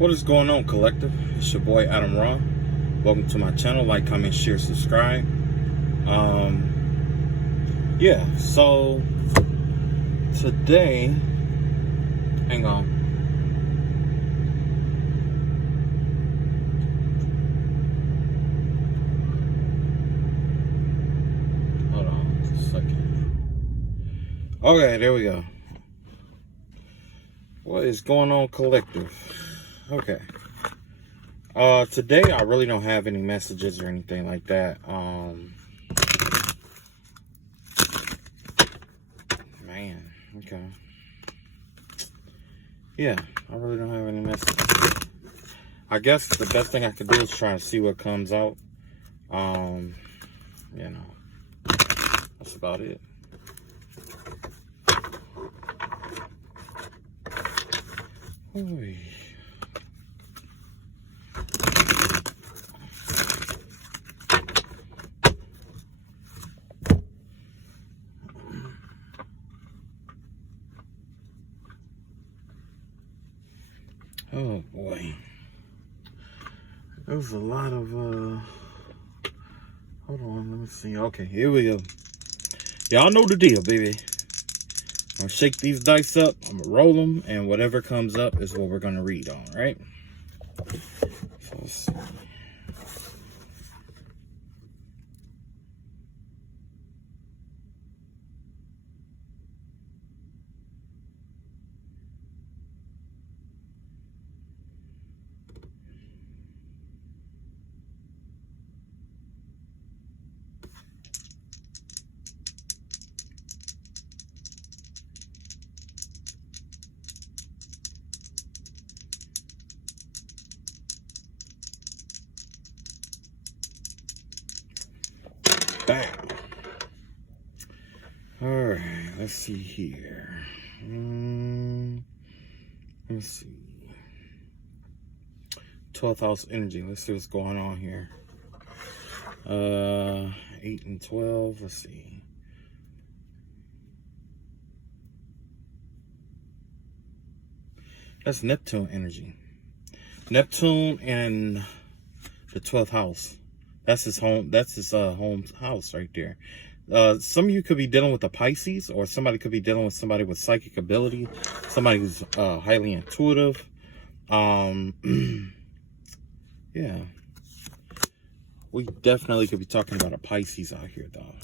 What is going on, collective? It's your boy Adam Raw. Welcome to my channel. Like, comment, share, subscribe. Yeah, so today, hang on. Hold on just a second. Okay, there we go. What is going on, collective? Okay. Today I really don't have any messages or anything like that. Man, okay. Yeah, I really don't have any messages. I guess the best thing I could do is try to see what comes out. You know, that's about it. Oy. Oh boy, there's a lot of hold on, let me see. Okay, here we go. Y'all know the deal, baby. I'm gonna shake these dice up, I'm gonna roll them, and whatever comes up is what we're gonna read on, right? So let's see. Bam. All right, let's see here. Let's see. 12th house energy. Let's see what's going on here. 8 and 12. Let's see. That's Neptune energy. Neptune and the 12th house. That's his home. That's his home house right there. Some of you could be dealing with a Pisces, or somebody could be dealing with somebody with psychic ability, somebody who's highly intuitive. Yeah, we definitely could be talking about a Pisces out here, though.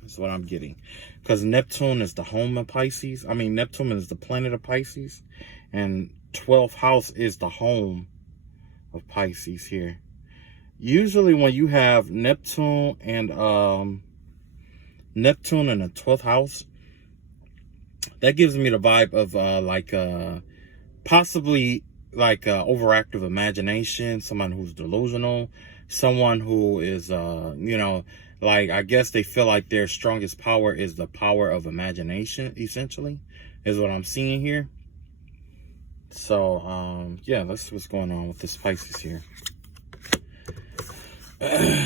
That's what I'm getting, because Neptune is the home of Pisces. I mean, Neptune is the planet of Pisces, and 12th house is the home of Pisces here. Usually when you have Neptune and the 12th house, that gives me the vibe of possibly like overactive imagination, someone who's delusional, someone who is you know, like, I guess they feel like their strongest power is the power of imagination, essentially, is what I'm seeing here. So yeah, that's what's going on with this Pisces here.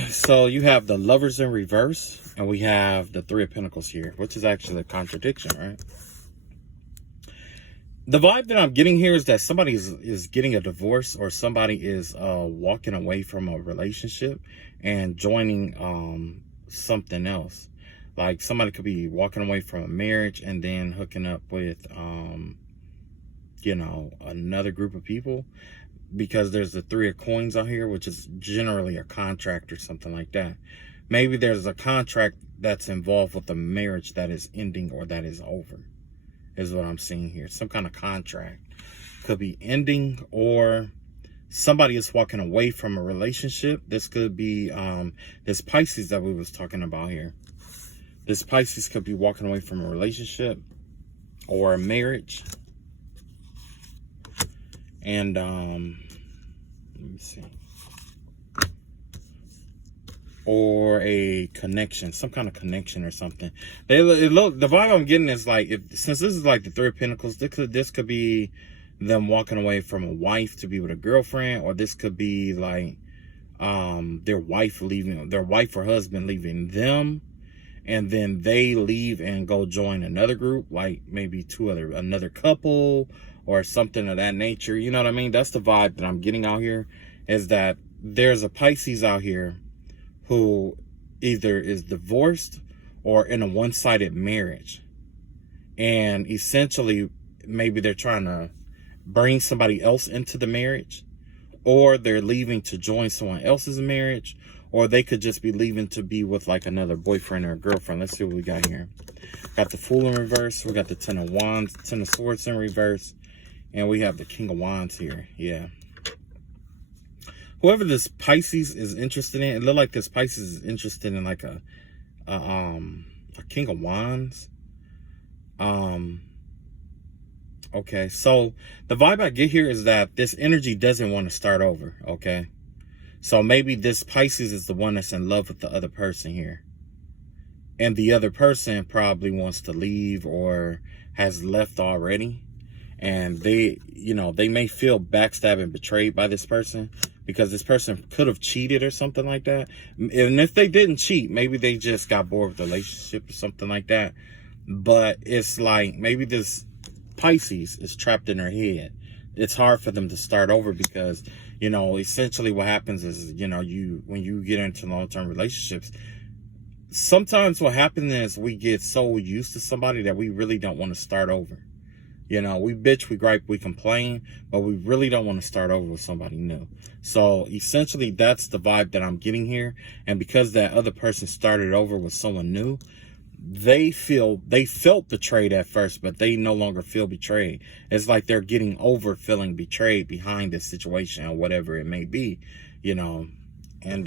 So you have the Lovers in reverse, and we have the Three of Pentacles here, which is actually a contradiction, right? The vibe that I'm getting here is that somebody is getting a divorce, or somebody is walking away from a relationship and joining something else. Like, somebody could be walking away from a marriage and then hooking up with you know, another group of people, because there's the Three of Coins out here, which is generally a contract or something like that. Maybe there's a contract that's involved with a marriage that is ending or that is over, is what I'm seeing here. Some kind of contract could be ending, or somebody is walking away from a relationship. This could be this Pisces that we was talking about here. This Pisces could be walking away from a relationship or a marriage. And let me see, or a connection, some kind of connection or something. The vibe I'm getting is like, since this is like the Three of Pentacles, this could be them walking away from a wife to be with a girlfriend, or this could be like their wife or husband leaving them, and then they leave and go join another group, like maybe another couple, or something of that nature. You know what I mean? That's the vibe that I'm getting out here, is that there's a Pisces out here who either is divorced or in a one-sided marriage. And essentially, maybe they're trying to bring somebody else into the marriage, or they're leaving to join someone else's marriage, or they could just be leaving to be with like another boyfriend or girlfriend. Let's see what we got here. Got the Fool in reverse. We got the Ten of Wands, Ten of Swords in reverse. And we have the King of Wands here. Yeah. Whoever this Pisces is interested in, it looked like this Pisces is interested in like a King of Wands. Okay, so the vibe I get here is that this energy doesn't want to start over, okay? So maybe this Pisces is the one that's in love with the other person here. And the other person probably wants to leave or has left already. And they, you know, they may feel backstabbed and betrayed by this person, because this person could have cheated or something like that. And if they didn't cheat, maybe they just got bored with the relationship or something like that. But it's like maybe this Pisces is trapped in their head. It's hard for them to start over because, you know, essentially what happens is, you know, when you get into long-term relationships, sometimes what happens is we get so used to somebody that we really don't want to start over. You know, we bitch, we gripe, we complain, but we really don't want to start over with somebody new. So essentially that's the vibe that I'm getting here. And because that other person started over with someone new, they felt betrayed at first, but they no longer feel betrayed. It's like they're getting over feeling betrayed behind this situation or whatever it may be, you know. And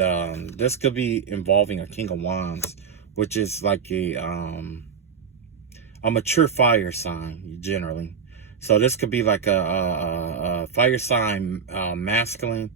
this could be involving a King of Wands, which is like a mature fire sign generally. So this could be like a fire sign, masculine,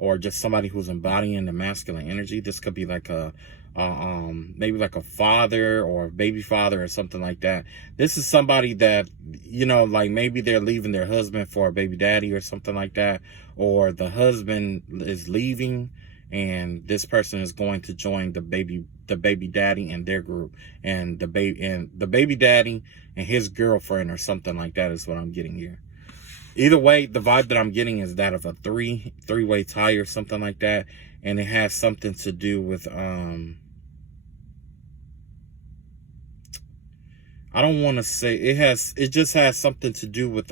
or just somebody who's embodying the masculine energy. This could be like a maybe like a father or a baby father or something like that. This is somebody that, you know, like maybe they're leaving their husband for a baby daddy or something like that, or the husband is leaving and this person is going to join the baby daddy and their group, and the baby daddy and his girlfriend or something like that is what I'm getting here. Either way, the vibe that I'm getting is that of a three-way tie or something like that. And it has something to do with, I don't want to say, it just has something to do with,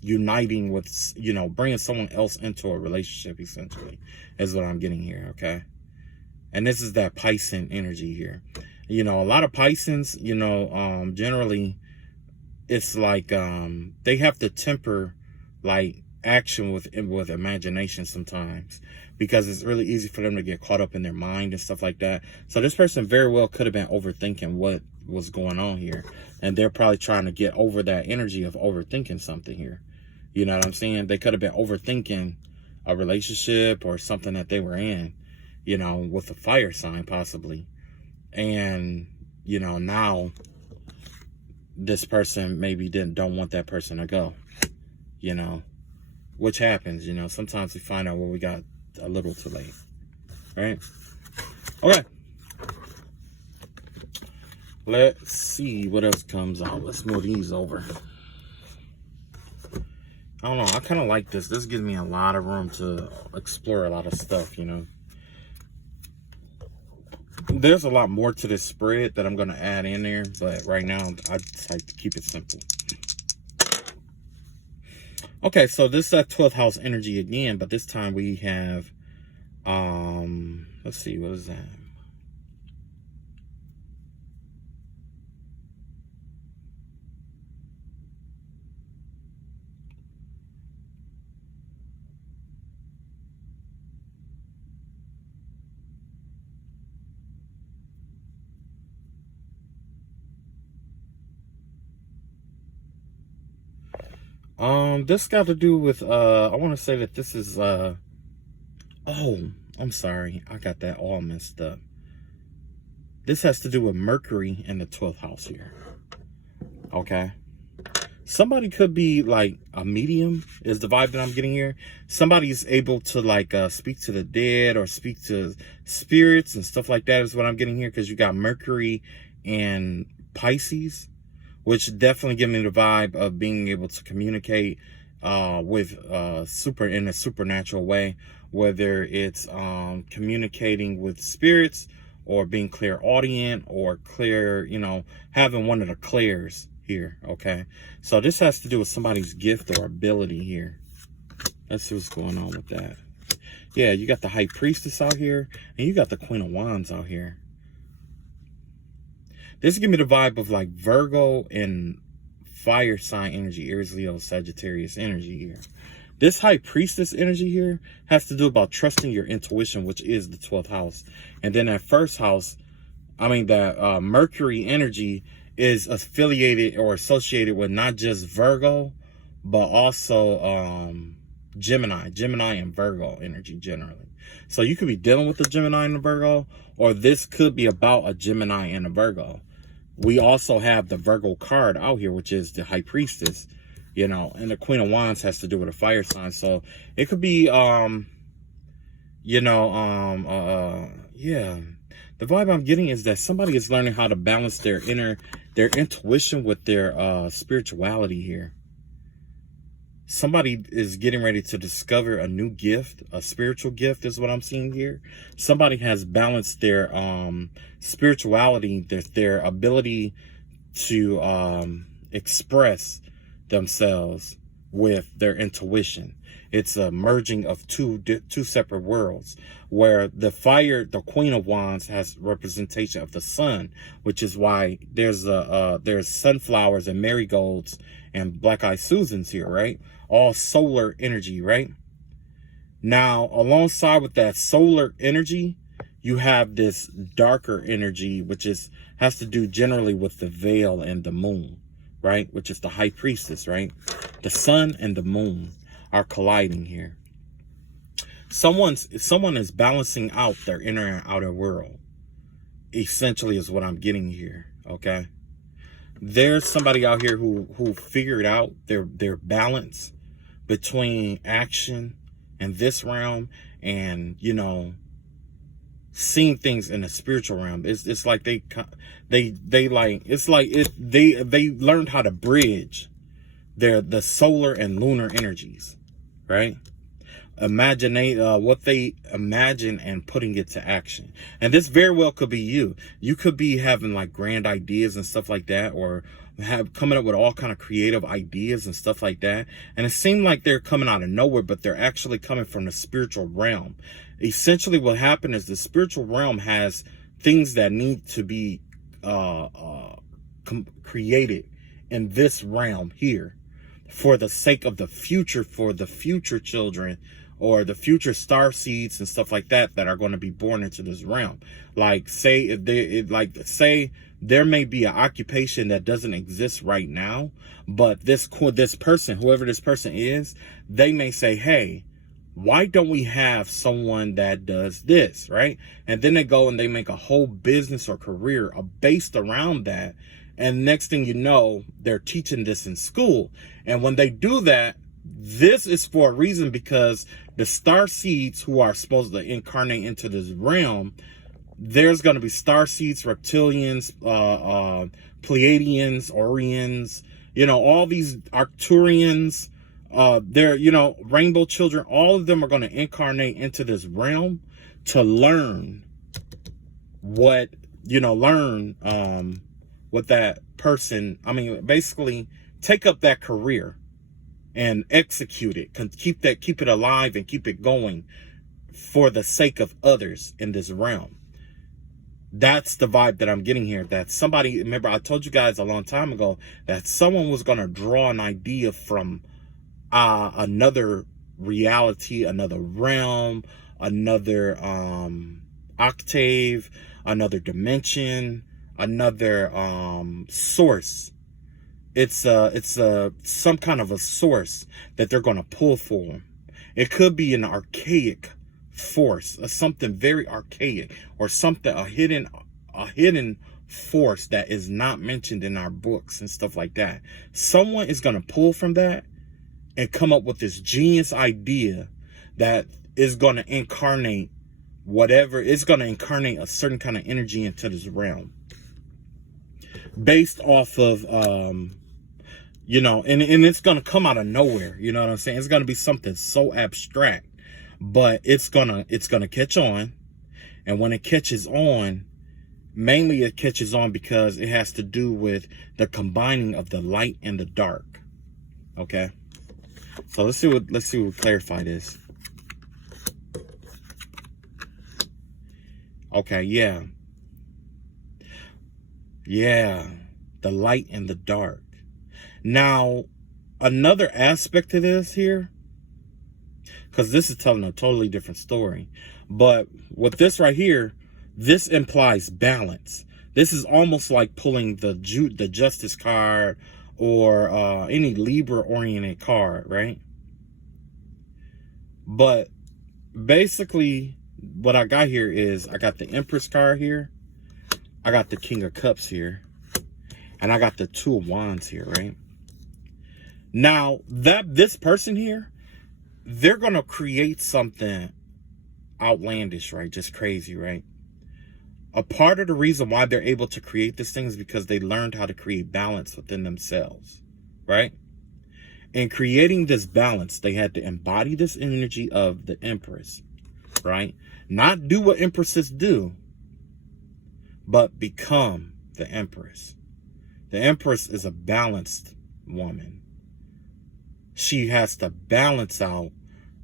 uniting with, you know, bringing someone else into a relationship, essentially, is what I'm getting here, okay? And this is that Piscean energy here. You know, a lot of Pisceans, you know, generally, it's like, they have to temper, like, action with imagination sometimes, because it's really easy for them to get caught up in their mind and stuff like that. So this person very well could have been overthinking what was going on here, and they're probably trying to get over that energy of overthinking something here. You know what I'm saying? They could have been overthinking a relationship or something that they were in, you know, with a fire sign possibly. And, you know, now this person maybe don't want that person to go, you know, which happens, you know. Sometimes we find out what we got a little too late, right? Okay. Let's see what else comes out. Let's move these over. I don't know. I kind of like this. This gives me a lot of room to explore a lot of stuff, you know. There's a lot more to this spread that I'm going to add in there, but right now I just like to keep it simple. Okay, so this is that 12th house energy again, but this time we have, let's see, what is that? This got to do with, I want to say that this is, oh, I'm sorry. I got that all messed up. This has to do with Mercury in the 12th house here. Okay. Somebody could be like a medium is the vibe that I'm getting here. Somebody's able to like, speak to the dead or speak to spirits and stuff like that is what I'm getting here. Cause you got Mercury and Pisces, which definitely give me the vibe of being able to communicate with in a supernatural way, whether it's communicating with spirits, or being clairaudient, or clear, having one of the clairs here. Okay, so this has to do with somebody's gift or ability here. Let's see what's going on with that. Yeah, you got the High Priestess out here, and you got the Queen of Wands out here. This gives me the vibe of like Virgo and fire sign energy, Aries, Leo, Sagittarius energy here. This High Priestess energy here has to do about trusting your intuition, which is the 12th house. And then that first house, that Mercury energy is affiliated or associated with not just Virgo, but also Gemini and Virgo energy generally. So you could be dealing with a Gemini and a Virgo, or this could be about a Gemini and a Virgo. We also have the Virgo card out here, which is the High Priestess, and the Queen of Wands has to do with a fire sign. So it could be, yeah. The vibe I'm getting is that somebody is learning how to balance their intuition with their spirituality here. Somebody is getting ready to discover a new gift, a spiritual gift is what I'm seeing here. Somebody has balanced their spirituality, their ability to express themselves with their intuition. It's a merging of two separate worlds, where the Queen of Wands has representation of the sun, which is why there's sunflowers and marigolds and black-eyed Susans here, right? All solar energy, right? Now, alongside with that solar energy, you have this darker energy, which has to do generally with the veil and the moon, right? Which is the High Priestess, right? The sun and the moon are colliding here. Someone is balancing out their inner and outer world, essentially, is what I'm getting here. Okay, there's somebody out here who figured out their balance between action and this realm, and seeing things in the spiritual realm. It's like they learned how to bridge the solar and lunar energies, right? What they imagine and putting it to action. And this very well could be you. You could be having like grand ideas and stuff like that, or coming up with all kind of creative ideas and stuff like that. And it seemed like they're coming out of nowhere, but they're actually coming from the spiritual realm. Essentially what happened is the spiritual realm has things that need to be created in this realm here, for the sake of the future, for the future children, or the future star seeds and stuff like that are going to be born into this realm. Like, say there may be an occupation that doesn't exist right now, but this person, whoever this person is, they may say, hey, why don't we have someone that does this, right? And then they go and they make a whole business or career based around that. And next thing you know, they're teaching this in school. And when they do that, this is for a reason, because the star seeds who are supposed to incarnate into this realm, there's going to be star seeds, reptilians, Pleiadians, Orions, all these Arcturians, rainbow children. All of them are going to incarnate into this realm to learn what that person, basically take up that career and execute it, keep it alive and keep it going for the sake of others in this realm. That's the vibe that I'm getting here. That somebody, remember I told you guys a long time ago that someone was going to draw an idea from another reality, another realm, another octave, another dimension, another source. It's some kind of a source that they're going to pull for them. It could be an archaic force, something very archaic, or something, a hidden force that is not mentioned in our books and stuff like that. Someone is going to pull from that and come up with this genius idea that is going to incarnate whatever. It's going to incarnate a certain kind of energy into this realm. based off of, you know, and it's going to come out of nowhere. You know what I'm saying? It's going to be something so abstract, but it's going to catch on. And when it catches on, mainly it catches on because it has to do with the combining of the light and the dark. Okay. So let's see what clarify this. Okay, yeah. Yeah. The light and the dark. Now, another aspect to this here, because this is telling a totally different story, but with this right here, this implies balance. This is almost like pulling the Justice card or any Libra-oriented card, right? But basically, what I got here is I got the Empress card here, I got the King of Cups here, and I got the Two of Wands here, right? Now, this person here, they're going to create something outlandish, right? Just crazy, right? A part of the reason why they're able to create this thing is because they learned how to create balance within themselves, right? In creating this balance, they had to embody this energy of the Empress, right? Not do what Empresses do, but become the Empress. The Empress is a balanced woman. She has to balance out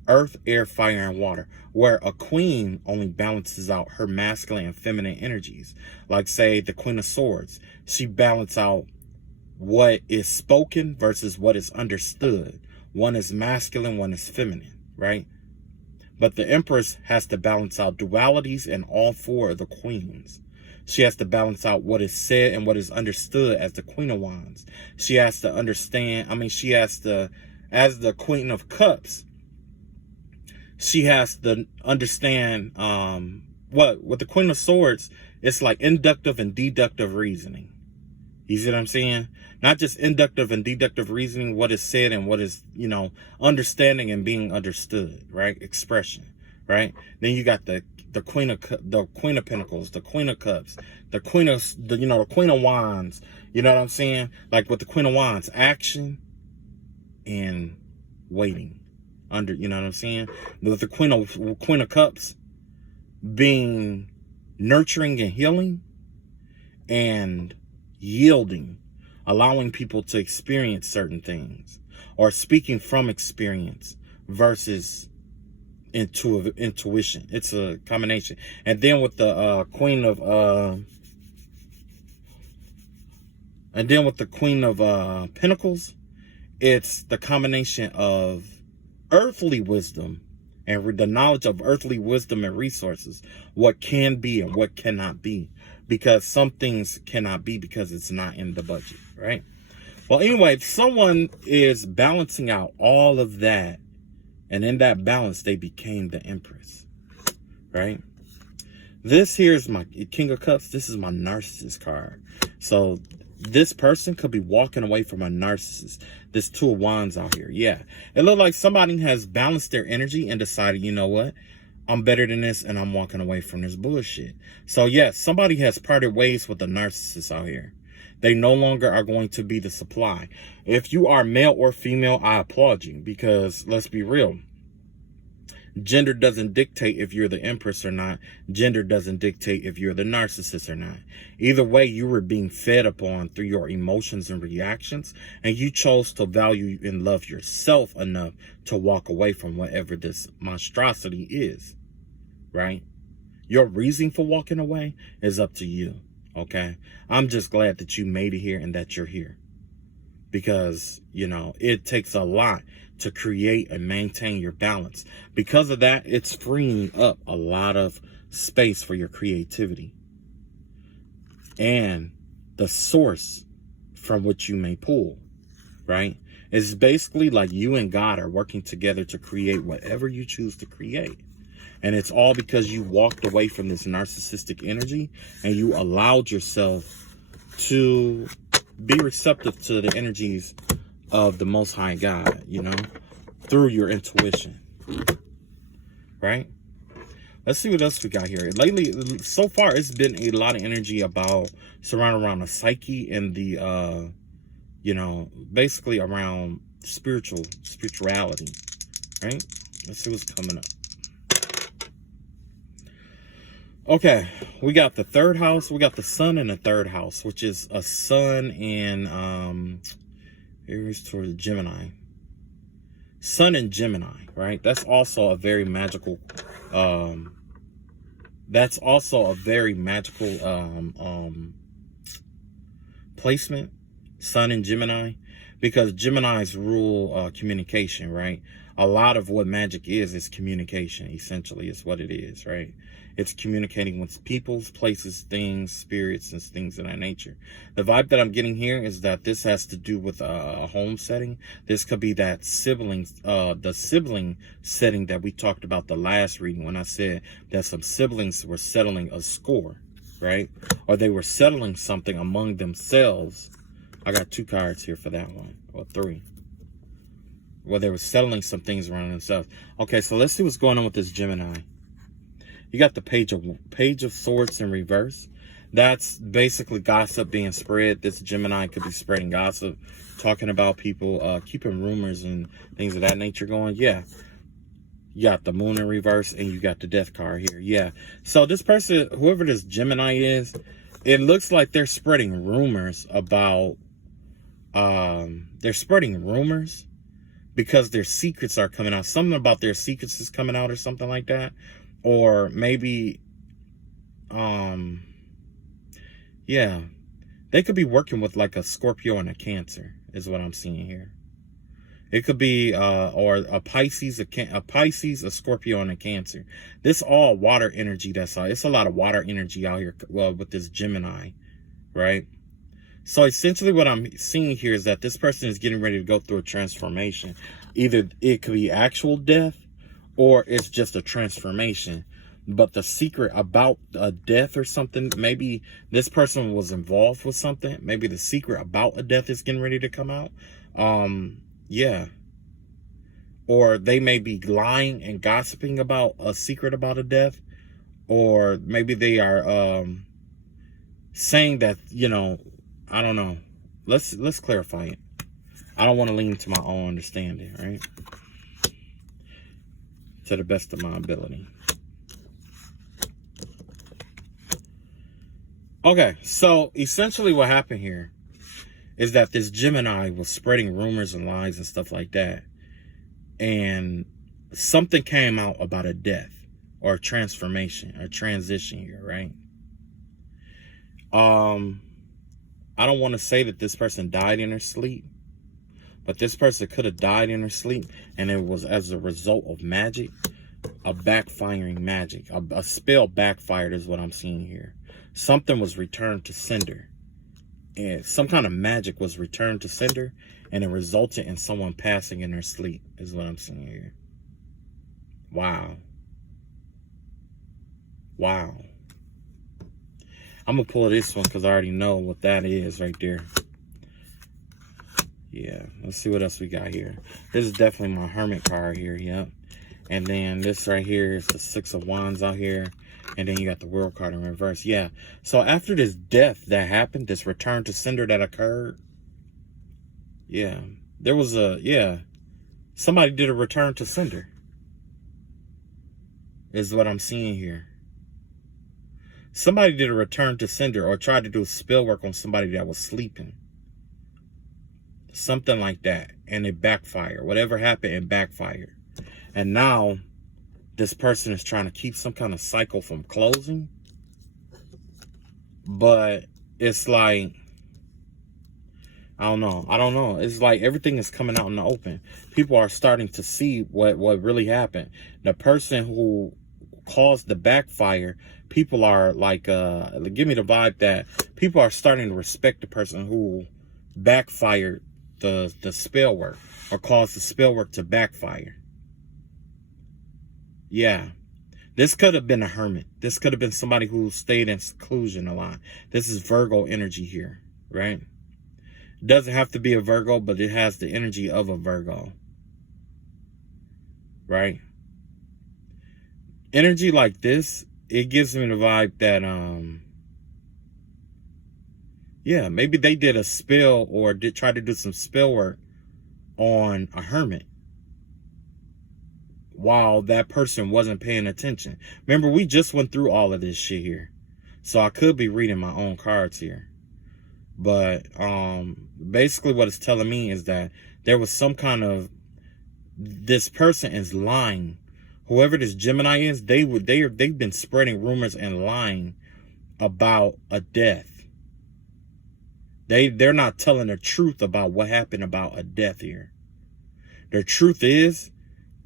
earth, air, fire, and water, where a queen only balances out her masculine and feminine energies. Like, say, the Queen of Swords. She balances out what is spoken versus what is understood. One is masculine, one is feminine, right? But the Empress has to balance out dualities in all four of the queens. She has to balance out what is said and what is understood as the Queen of Wands. She has to understand, she has to, as the Queen of Cups, she has to understand with the Queen of Swords, it's like inductive and deductive reasoning. You see what I'm saying? Not just inductive and deductive reasoning, what is said and what is, understanding and being understood, right? Expression, right? Then you got the Queen of Pentacles, the Queen of Cups, the Queen of Wands. You know what I'm saying? Like with the Queen of Wands, action and waiting. You know what I'm saying? With the Queen of Cups being nurturing and healing and yielding, allowing people to experience certain things, or speaking from experience versus intuition. It's a combination. And then with the Queen of Pentacles, it's the combination of earthly wisdom and the knowledge of earthly wisdom and resources, what can be and what cannot be, because some things cannot be because it's not in the budget, right? Well, anyway, if someone is balancing out all of that, and in that balance, they became the Empress, right? This here is my King of Cups. This is my Narcissist card. So this person could be walking away from a narcissist. This Two of Wands out here. Yeah. It looked like somebody has balanced their energy and decided, you know what? I'm better than this and I'm walking away from this bullshit. So yes, somebody has parted ways with a narcissist out here. They no longer are going to be the supply. If you are male or female, I applaud you, because let's be real. Gender doesn't dictate if you're the Empress or not. Gender doesn't dictate if you're the narcissist or not. Either way, you were being fed upon through your emotions and reactions, and you chose to value and love yourself enough to walk away from whatever this monstrosity is, right? Your reason for walking away is up to you, okay? I'm just glad that you made it here and that you're here, because, it takes a lot to create and maintain your balance. Because of that, it's freeing up a lot of space for your creativity and the source from which you may pull, right? It's basically like you and God are working together to create whatever you choose to create. And it's all because you walked away from this narcissistic energy and you allowed yourself to be receptive to the energies of the Most High God, through your intuition, right? Let's see what else we got here. Lately, so far, it's been a lot of energy about surrounding around the psyche and the, you know, basically around spirituality, right? Let's see what's coming up. Okay, we got the third house. We got the sun in the third house, which is a sun in Aries towards Gemini. Sun in Gemini, right? That's also a very magical placement, Sun in Gemini, because Geminis rule communication, right? A lot of what magic is communication, essentially, is what it is, right? It's communicating with peoples, places, things, spirits, and things of that nature. The vibe that I'm getting here is that this has to do with a home setting. This could be that the sibling setting that we talked about the last reading, when I said that some siblings were settling a score, right? Or they were settling something among themselves. I got 2 cards here for that one, or 3. Well, they were settling some things around themselves. Okay, so let's see what's going on with this Gemini. You got the Page of Swords in reverse. That's basically gossip being spread. This Gemini could be spreading gossip, talking about people, keeping rumors and things of that nature going. Yeah. You got the Moon in reverse, and you got the Death card here. Yeah. So this person, whoever this Gemini is, it looks like they're spreading rumors about, because their secrets are coming out. Something about their secrets is coming out or something like that. Or maybe, yeah, they could be working with like a Scorpio and a Cancer is what I'm seeing here. It could be, or a Pisces, a Scorpio, and a Cancer. This all water energy. It's a lot of water energy out here. Well, with this Gemini, right? So essentially what I'm seeing here is that this person is getting ready to go through a transformation. Either it could be actual death, or it's just a transformation. But the secret about a death or something, maybe this person was involved with something. Maybe the secret about a death is getting ready to come out. Yeah. Or they may be lying and gossiping about a secret about a death. Or maybe they are saying that, you know, I don't know. Let's clarify it. I don't want to lean to my own understanding, right? To the best of my ability. Okay, so essentially what happened here is that this Gemini was spreading rumors and lies and stuff like that. And something came out about a death or a transformation, a transition here, right? I don't want to say that this person died in her sleep, but this person could have died in her sleep, and it was as a result of magic, a backfiring magic. A spell backfired is what I'm seeing here. Something was returned to sender. And some kind of magic was returned to sender, and it resulted in someone passing in their sleep, is what I'm seeing here. Wow. Wow. I'm going to pull this one because I already know what that is right there. Yeah, let's see what else we got here. This is definitely my Hermit card here, yep. And then this right here is the 6 of Wands out here. And then you got the World card in reverse. Yeah. So after this death that happened, this return to sender that occurred. Yeah. There was somebody did a return to sender. Is what I'm seeing here. Somebody did a return to sender or tried to do spell work on somebody that was sleeping. Something like that. And it backfired. Whatever happened, it backfired. And now this person is trying to keep some kind of cycle from closing. But it's like, I don't know. It's like everything is coming out in the open. People are starting to see what really happened. The person who caused the backfire, people are like, give me the vibe that people are starting to respect the person who backfired the spell work or caused the spell work to backfire. Yeah. This could have been a hermit. This could have been somebody who stayed in seclusion a lot. This is Virgo energy here, right? It doesn't have to be a Virgo, but it has the energy of a Virgo, right? energy like this, it gives me the vibe that, yeah, maybe they did a spill or did try to do some spill work on a hermit while that person wasn't paying attention. Remember, we just went through all of this shit here. So I could be reading my own cards here. But basically what it's telling me is that there was some kind of, this person is lying. Whoever this Gemini is, they've been spreading rumors and lying about a death. They're not telling the truth about what happened about a death here. The truth is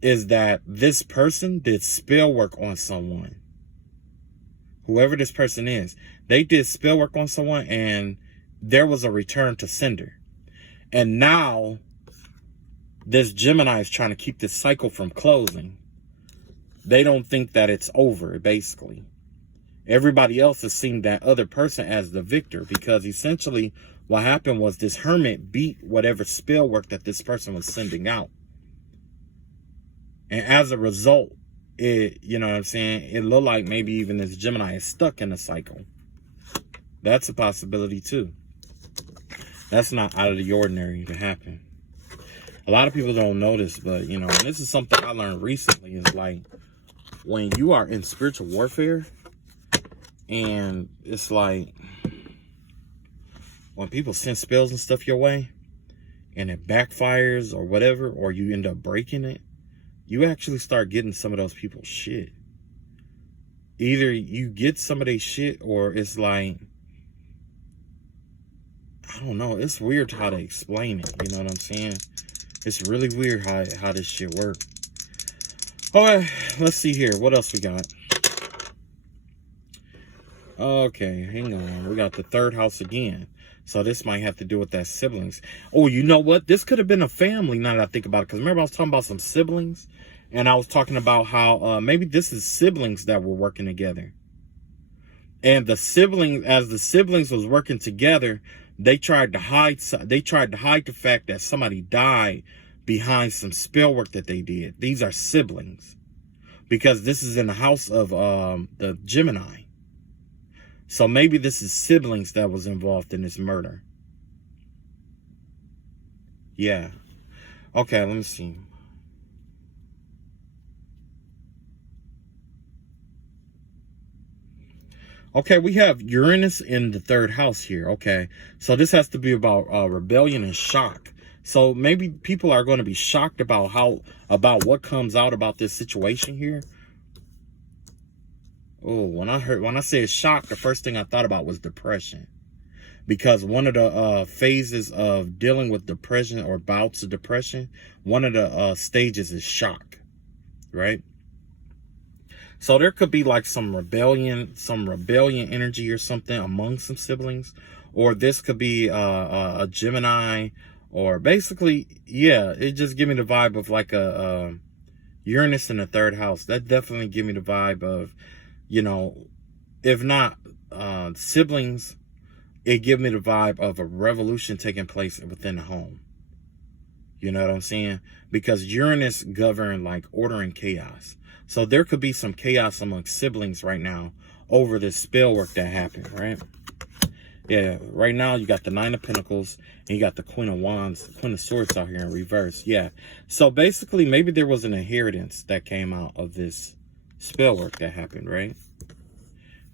that this person did spell work on someone. Whoever this person is, they did spell work on someone, and there was a return to sender. And now this Gemini is trying to keep this cycle from closing. They don't think that it's over, basically. Everybody else has seen that other person as the victor, because essentially what happened was this hermit beat whatever spell work that this person was sending out. And as a result, it, you know what I'm saying, it looked like maybe even this Gemini is stuck in a cycle. That's a possibility too. That's not out of the ordinary to happen. A lot of people don't notice, but you know, and this is something I learned recently, is like when you are in spiritual warfare, and it's like when people send spells and stuff your way and it backfires or whatever, or you end up breaking it, you actually start getting some of those people's shit. Either you get some of their shit, or it's like, I don't know, it's weird how to explain it, you know what I'm saying? It's really weird how this shit works. Alright, let's see here. What else we got? Okay, hang on. We got the third house again. So this might have to do with that siblings. Oh, you know what? This could have been a family, now that I think about it. Because remember I was talking about some siblings? And I was talking about how maybe this is siblings that were working together. And the siblings, as the siblings was working together, they tried to hide the fact that somebody died behind some spell work that they did. These are siblings. Because this is in the house of the Gemini. So maybe this is siblings that was involved in this murder. Yeah. Okay, let me see. Okay, we have Uranus in the third house here. Okay, so this has to be about rebellion and shock. So maybe people are going to be shocked about what comes out about this situation here. Oh, when I said shock, the first thing I thought about was depression. Because one of the phases of dealing with depression or bouts of depression, one of the stages is shock, right? So there could be like some rebellion energy or something among some siblings. Or this could be a Gemini, or basically, yeah, it just give me the vibe of like a Uranus in the third house. That definitely give me the vibe of, you know, if not siblings, it give me the vibe of a revolution taking place within the home. You know what I'm saying? Because Uranus govern like order and chaos. So there could be some chaos among siblings right now over this spell work that happened, right? Yeah, right now you got the Nine of Pentacles and you got the Queen of Wands, Queen of Swords out here in reverse. Yeah. So basically maybe there was an inheritance that came out of this spell work that happened, right?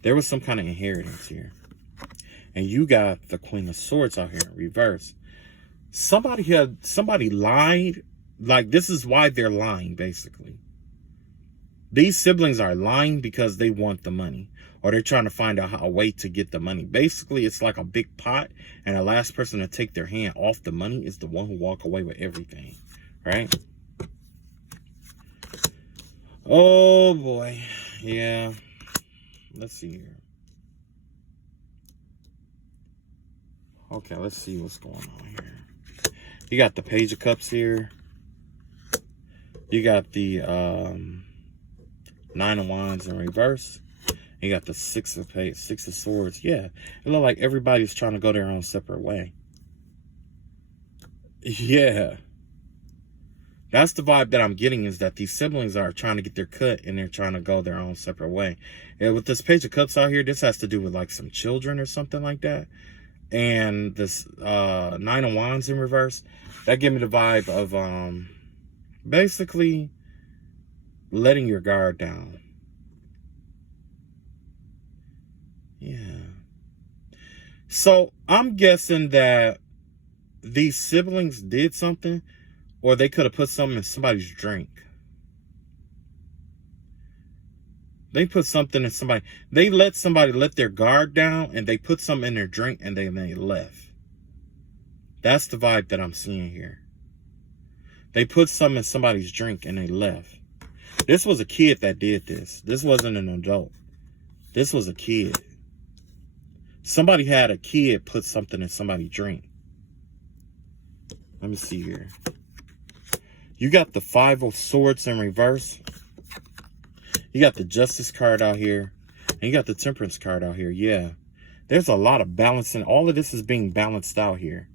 There was some kind of inheritance here. And you got the Queen of Swords out here in reverse. Somebody lied. Like, this is why they're lying, basically. These siblings are lying because they want the money, or they're trying to find a way to get the money. Basically, it's like a big pot, and the last person to take their hand off the money is the one who walk away with everything, right? Oh boy, yeah. Let's see here. Okay, let's see what's going on here. You got the Page of Cups here. You got the Nine of Wands in reverse. You got the Six of Swords. Yeah, it looks like everybody's trying to go their own separate way. Yeah. That's the vibe that I'm getting, is that these siblings are trying to get their cut and they're trying to go their own separate way. And with this Page of Cups out here, this has to do with like some children or something like that. And this Nine of Wands in reverse, that gave me the vibe of basically letting your guard down. Yeah. So I'm guessing that these siblings did something, or they could have put something in somebody's drink. They put something in somebody. They let somebody let their guard down, and they put something in their drink, and they left. That's the vibe that I'm seeing here. They put something in somebody's drink, and they left. This was a kid that did this. This wasn't an adult. This was a kid. Somebody had a kid put something in somebody's drink. Let me see here. You got the Five of Swords in reverse. You got the Justice card out here. And you got the Temperance card out here. Yeah. There's a lot of balancing. All of this is being balanced out here.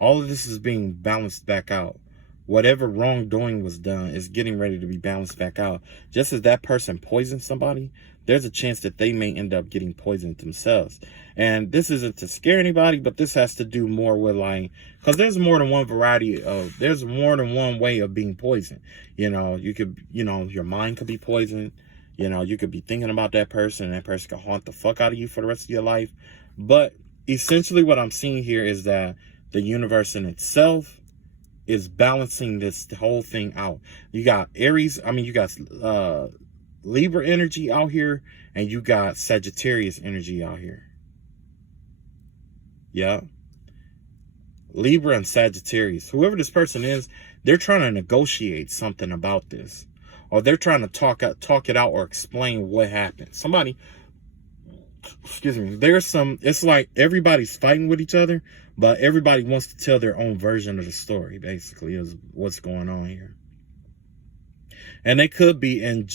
All of this is being balanced back out. Whatever wrongdoing was done is getting ready to be balanced back out. Just as that person poisoned somebody, there's a chance that they may end up getting poisoned themselves. And this isn't to scare anybody, but this has to do more with like, because there's more than one variety of, there's more than one way of being poisoned. You know, you could, you know, your mind could be poisoned. You know, you could be thinking about that person, and that person could haunt the fuck out of you for the rest of your life. But essentially what I'm seeing here is that the universe in itself is balancing this whole thing out. You got Aries, you got Libra energy out here, and you got Sagittarius energy out here. Yeah. Libra and Sagittarius. Whoever this person is, they're trying to negotiate something about this. Or they're trying to talk it out or explain what happened. Somebody, excuse me, it's like everybody's fighting with each other, but everybody wants to tell their own version of the story, basically, is what's going on here. And they could be in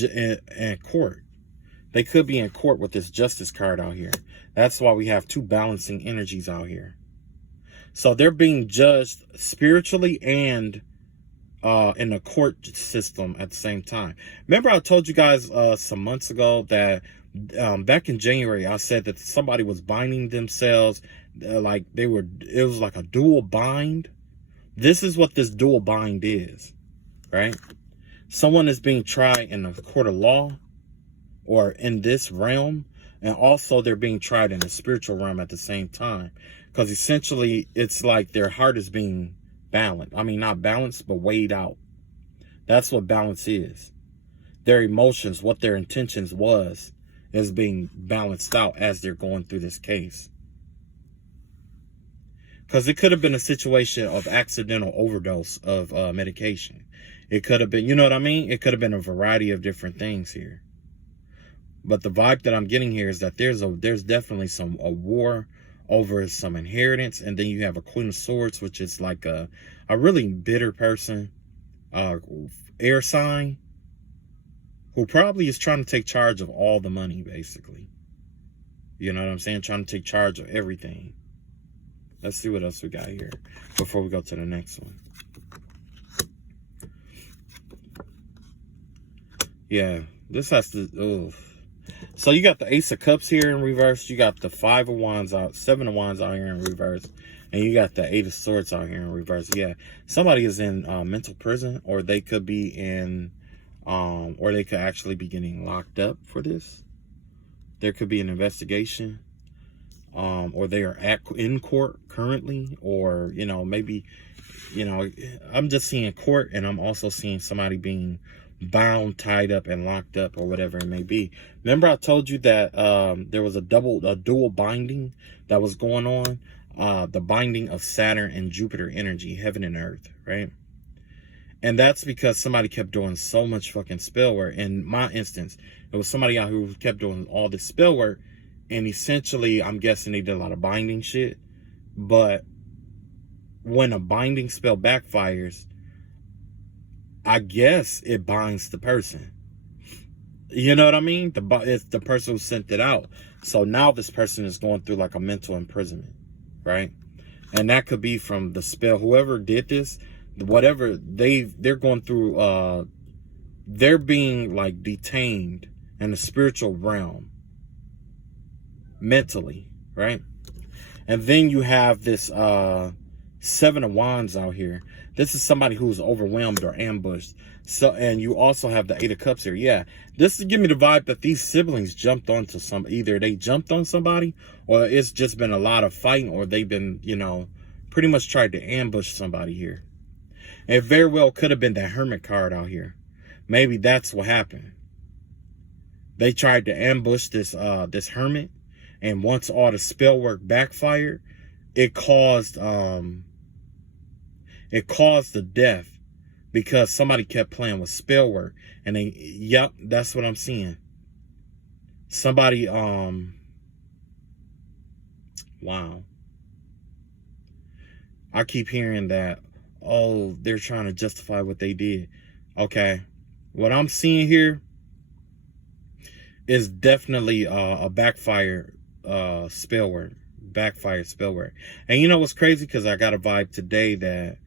court. They could be in court with this Justice card out here. That's why we have two balancing energies out here. So they're being judged spiritually and in the court system at the same time. Remember I told you guys some months ago that back in January, I said that somebody was binding themselves like it was like a dual bind. This is what this dual bind is, right? Someone is being tried in a court of law or in this realm, and also they're being tried in the spiritual realm at the same time, because essentially it's like their heart is being balanced. Not balanced, but weighed out. That's what balance is. Their emotions, what their intentions was, is being balanced out as they're going through this case. Because it could have been a situation of accidental overdose of medication. It could have been, you know what I mean? It could have been a variety of different things here. But the vibe that I'm getting here is that there's definitely a war over some inheritance. And then you have a Queen of Swords, which is like a really bitter person, air sign, who probably is trying to take charge of all the money, basically. You know what I'm saying? Trying to take charge of everything. Let's see what else we got here before we go to the next one. Yeah, this has to... Ugh. So you got the Ace of Cups here in reverse. You got the Five of Wands out, Seven of Wands out here in reverse. And you got the Eight of Swords out here in reverse. Yeah, somebody is in mental prison, or they could be in... or they could actually be getting locked up for this. There could be an investigation. Or they are in court currently, or, you know, maybe, you know, I'm just seeing court, and I'm also seeing somebody being bound, tied up, and locked up, or whatever it may be. Remember I told you that there was a dual binding that was going on, the binding of Saturn and Jupiter energy, heaven and earth, right? And that's because somebody kept doing so much fucking spell work. In my instance, it was somebody out who kept doing all this spell work. And essentially, I'm guessing they did a lot of binding shit. But when a binding spell backfires, I guess it binds the person. You know what I mean? It's the person who sent it out. So now this person is going through like a mental imprisonment, right? And that could be from the spell. Whoever did this, whatever they're going through, they're being like detained in the spiritual realm mentally, right? And then you have this Seven of Wands out here. This is somebody who's overwhelmed or ambushed. So, and you also have the Eight of Cups here. Yeah, this is give me the vibe that these siblings jumped onto either they jumped on somebody, or it's just been a lot of fighting, or they've been, you know, pretty much tried to ambush somebody here. It very well could have been the Hermit card out here. Maybe that's what happened. They tried to ambush this this Hermit, and once all the spell work backfired, it caused the death because somebody kept playing with spell work. And they, yep, that's what I'm seeing. Somebody, wow. I keep hearing that, oh, they're trying to justify what they did. Okay. What I'm seeing here is definitely a backfire spell work. Backfire spell work. And you know what's crazy? Because I got a vibe today that,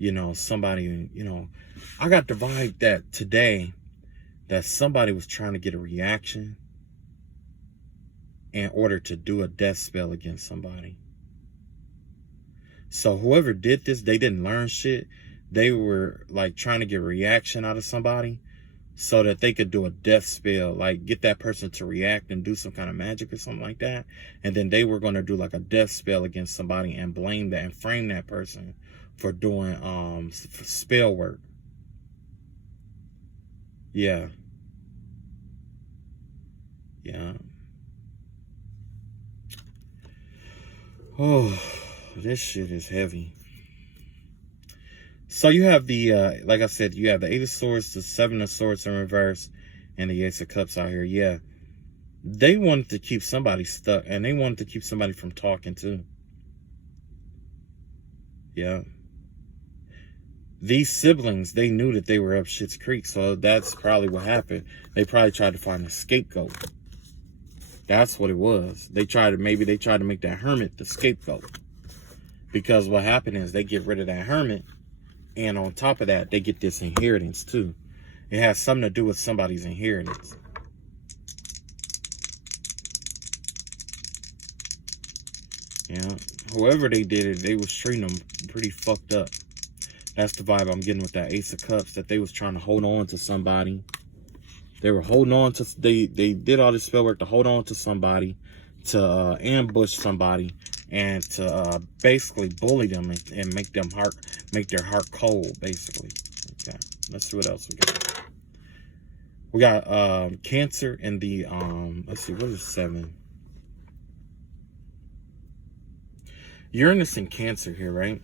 you know, somebody, you know, I got the vibe that today that somebody was trying to get a reaction in order to do a death spell against somebody. So whoever did this, they didn't learn shit. They were like trying to get a reaction out of somebody so that they could do a death spell, like get that person to react and do some kind of magic or something like that. And then they were going to do like a death spell against somebody and blame that and frame that person for doing spell work. Yeah. Yeah. Oh, this shit is heavy. So you have the, like I said, you have the Eight of Swords, the Seven of Swords in reverse, and the Ace of Cups out here. Yeah. They wanted to keep somebody stuck, and they wanted to keep somebody from talking too. Yeah. These siblings, they knew that they were up shit's creek, so that's probably what happened. They probably tried to find a scapegoat. That's what it was. Maybe they tried to make that Hermit the scapegoat. Because what happened is they get rid of that Hermit, and on top of that, they get this inheritance too. It has something to do with somebody's inheritance. Yeah, whoever they did it, they was treating them pretty fucked up. That's the vibe I'm getting with that Ace of Cups, that they was trying to hold on to somebody. They were holding on to, they did all this spell work to hold on to somebody, to ambush somebody, and to basically bully them and make their heart cold, basically. Okay, let's see what else we got. We got Cancer in the, let's see, what is 7? Uranus and Cancer here, right?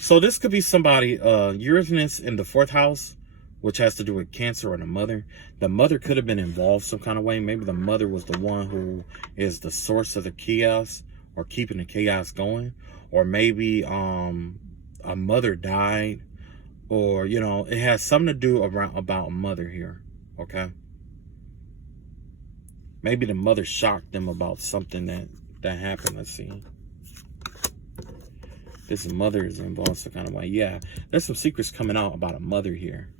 So this could be somebody, Uranus in the 4th house, which has to do with Cancer or the mother. The mother could have been involved some kind of way. Maybe the mother was the one who is the source of the chaos or keeping the chaos going. Or maybe a mother died, or, you know, it has something to do about a mother here, okay? Maybe the mother shocked them about something that happened. Let's see. This mother is involved some kind of way. Yeah, there's some secrets coming out about a mother here.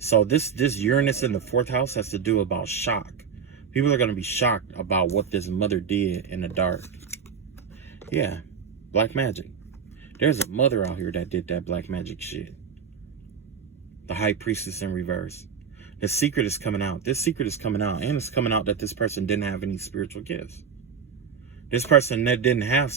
So this Uranus in the 4th house has to do about shock. People are going to be shocked about what this mother did in the dark. Yeah, black magic. There's a mother out here that did that black magic shit. The High Priestess in reverse. The secret is coming out. This secret is coming out. And it's coming out that this person didn't have any spiritual gifts. This person that didn't have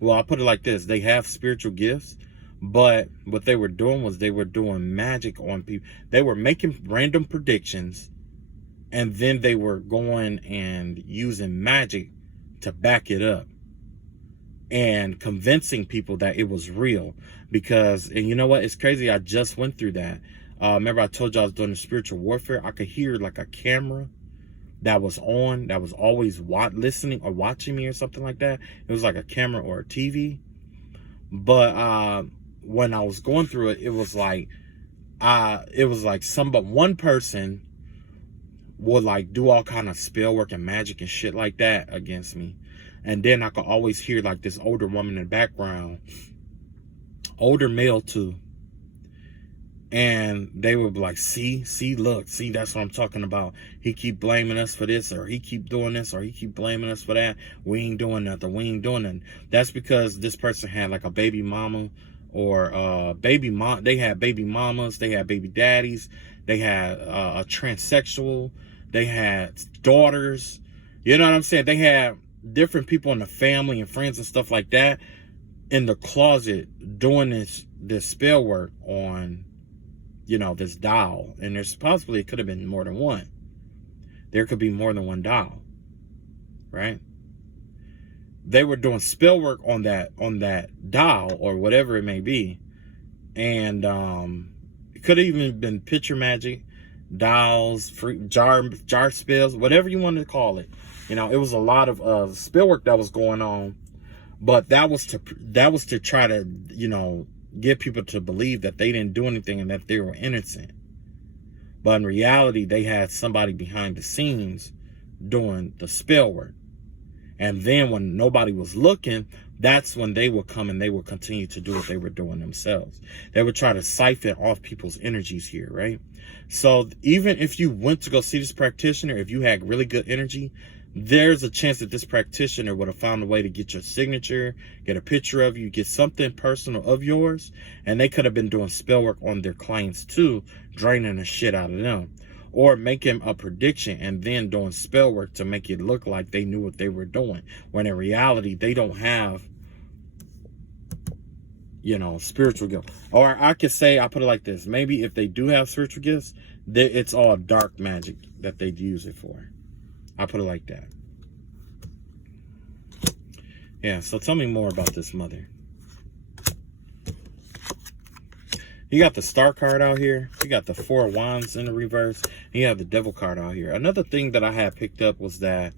well, I'll put it like this. They have spiritual gifts, but what they were doing was they were doing magic on people. They were making random predictions, and then they were going and using magic to back it up and convincing people that it was real. Because, and you know what? It's crazy. I just went through that. Remember I told you I was doing the spiritual warfare? I could hear like a camera that was on, that was always listening or watching me or something like that. It was like a camera or a TV. But when I was going through it, it was like one person would like do all kind of spell work and magic and shit like that against me. And then I could always hear like this older woman in the background, older male too, And they would be like, see, look, see, that's what I'm talking about. He keep blaming us for this, or he keep doing this, or he keep blaming us for that. We ain't doing nothing. We ain't doing nothing. That's because this person had like a baby mama or they had baby mamas, they had baby daddies, they had a transsexual, they had daughters. You know what I'm saying? They had different people in the family and friends and stuff like that in the closet doing this spell work on, you know, this doll. And there's possibly, it could have been more than one. There could be more than one doll, right? They were doing spell work on that doll or whatever it may be. And it could have even been picture magic, dolls, jar spells, whatever you want to call it. You know, it was a lot of spell work that was going on, but that was to try to, you know, get people to believe that they didn't do anything and that they were innocent. But in reality, they had somebody behind the scenes doing the spell work. And then when nobody was looking, that's when they would come and they would continue to do what they were doing themselves. They would try to siphon off people's energies here, right? So even if you went to go see this practitioner, if you had really good energy, there's a chance that this practitioner would have found a way to get your signature, get a picture of you, get something personal of yours, and they could have been doing spell work on their clients too, draining the shit out of them. Or making a prediction and then doing spell work to make it look like they knew what they were doing, when in reality, they don't have, you know, spiritual gifts. Or I could say, I put it like this, maybe if they do have spiritual gifts, it's all dark magic that they'd use it for. I put it like that. Yeah, so tell me more about this mother. You got the Star card out here. You got the Four of Wands in the reverse. And you have the Devil card out here. Another thing that I had picked up was that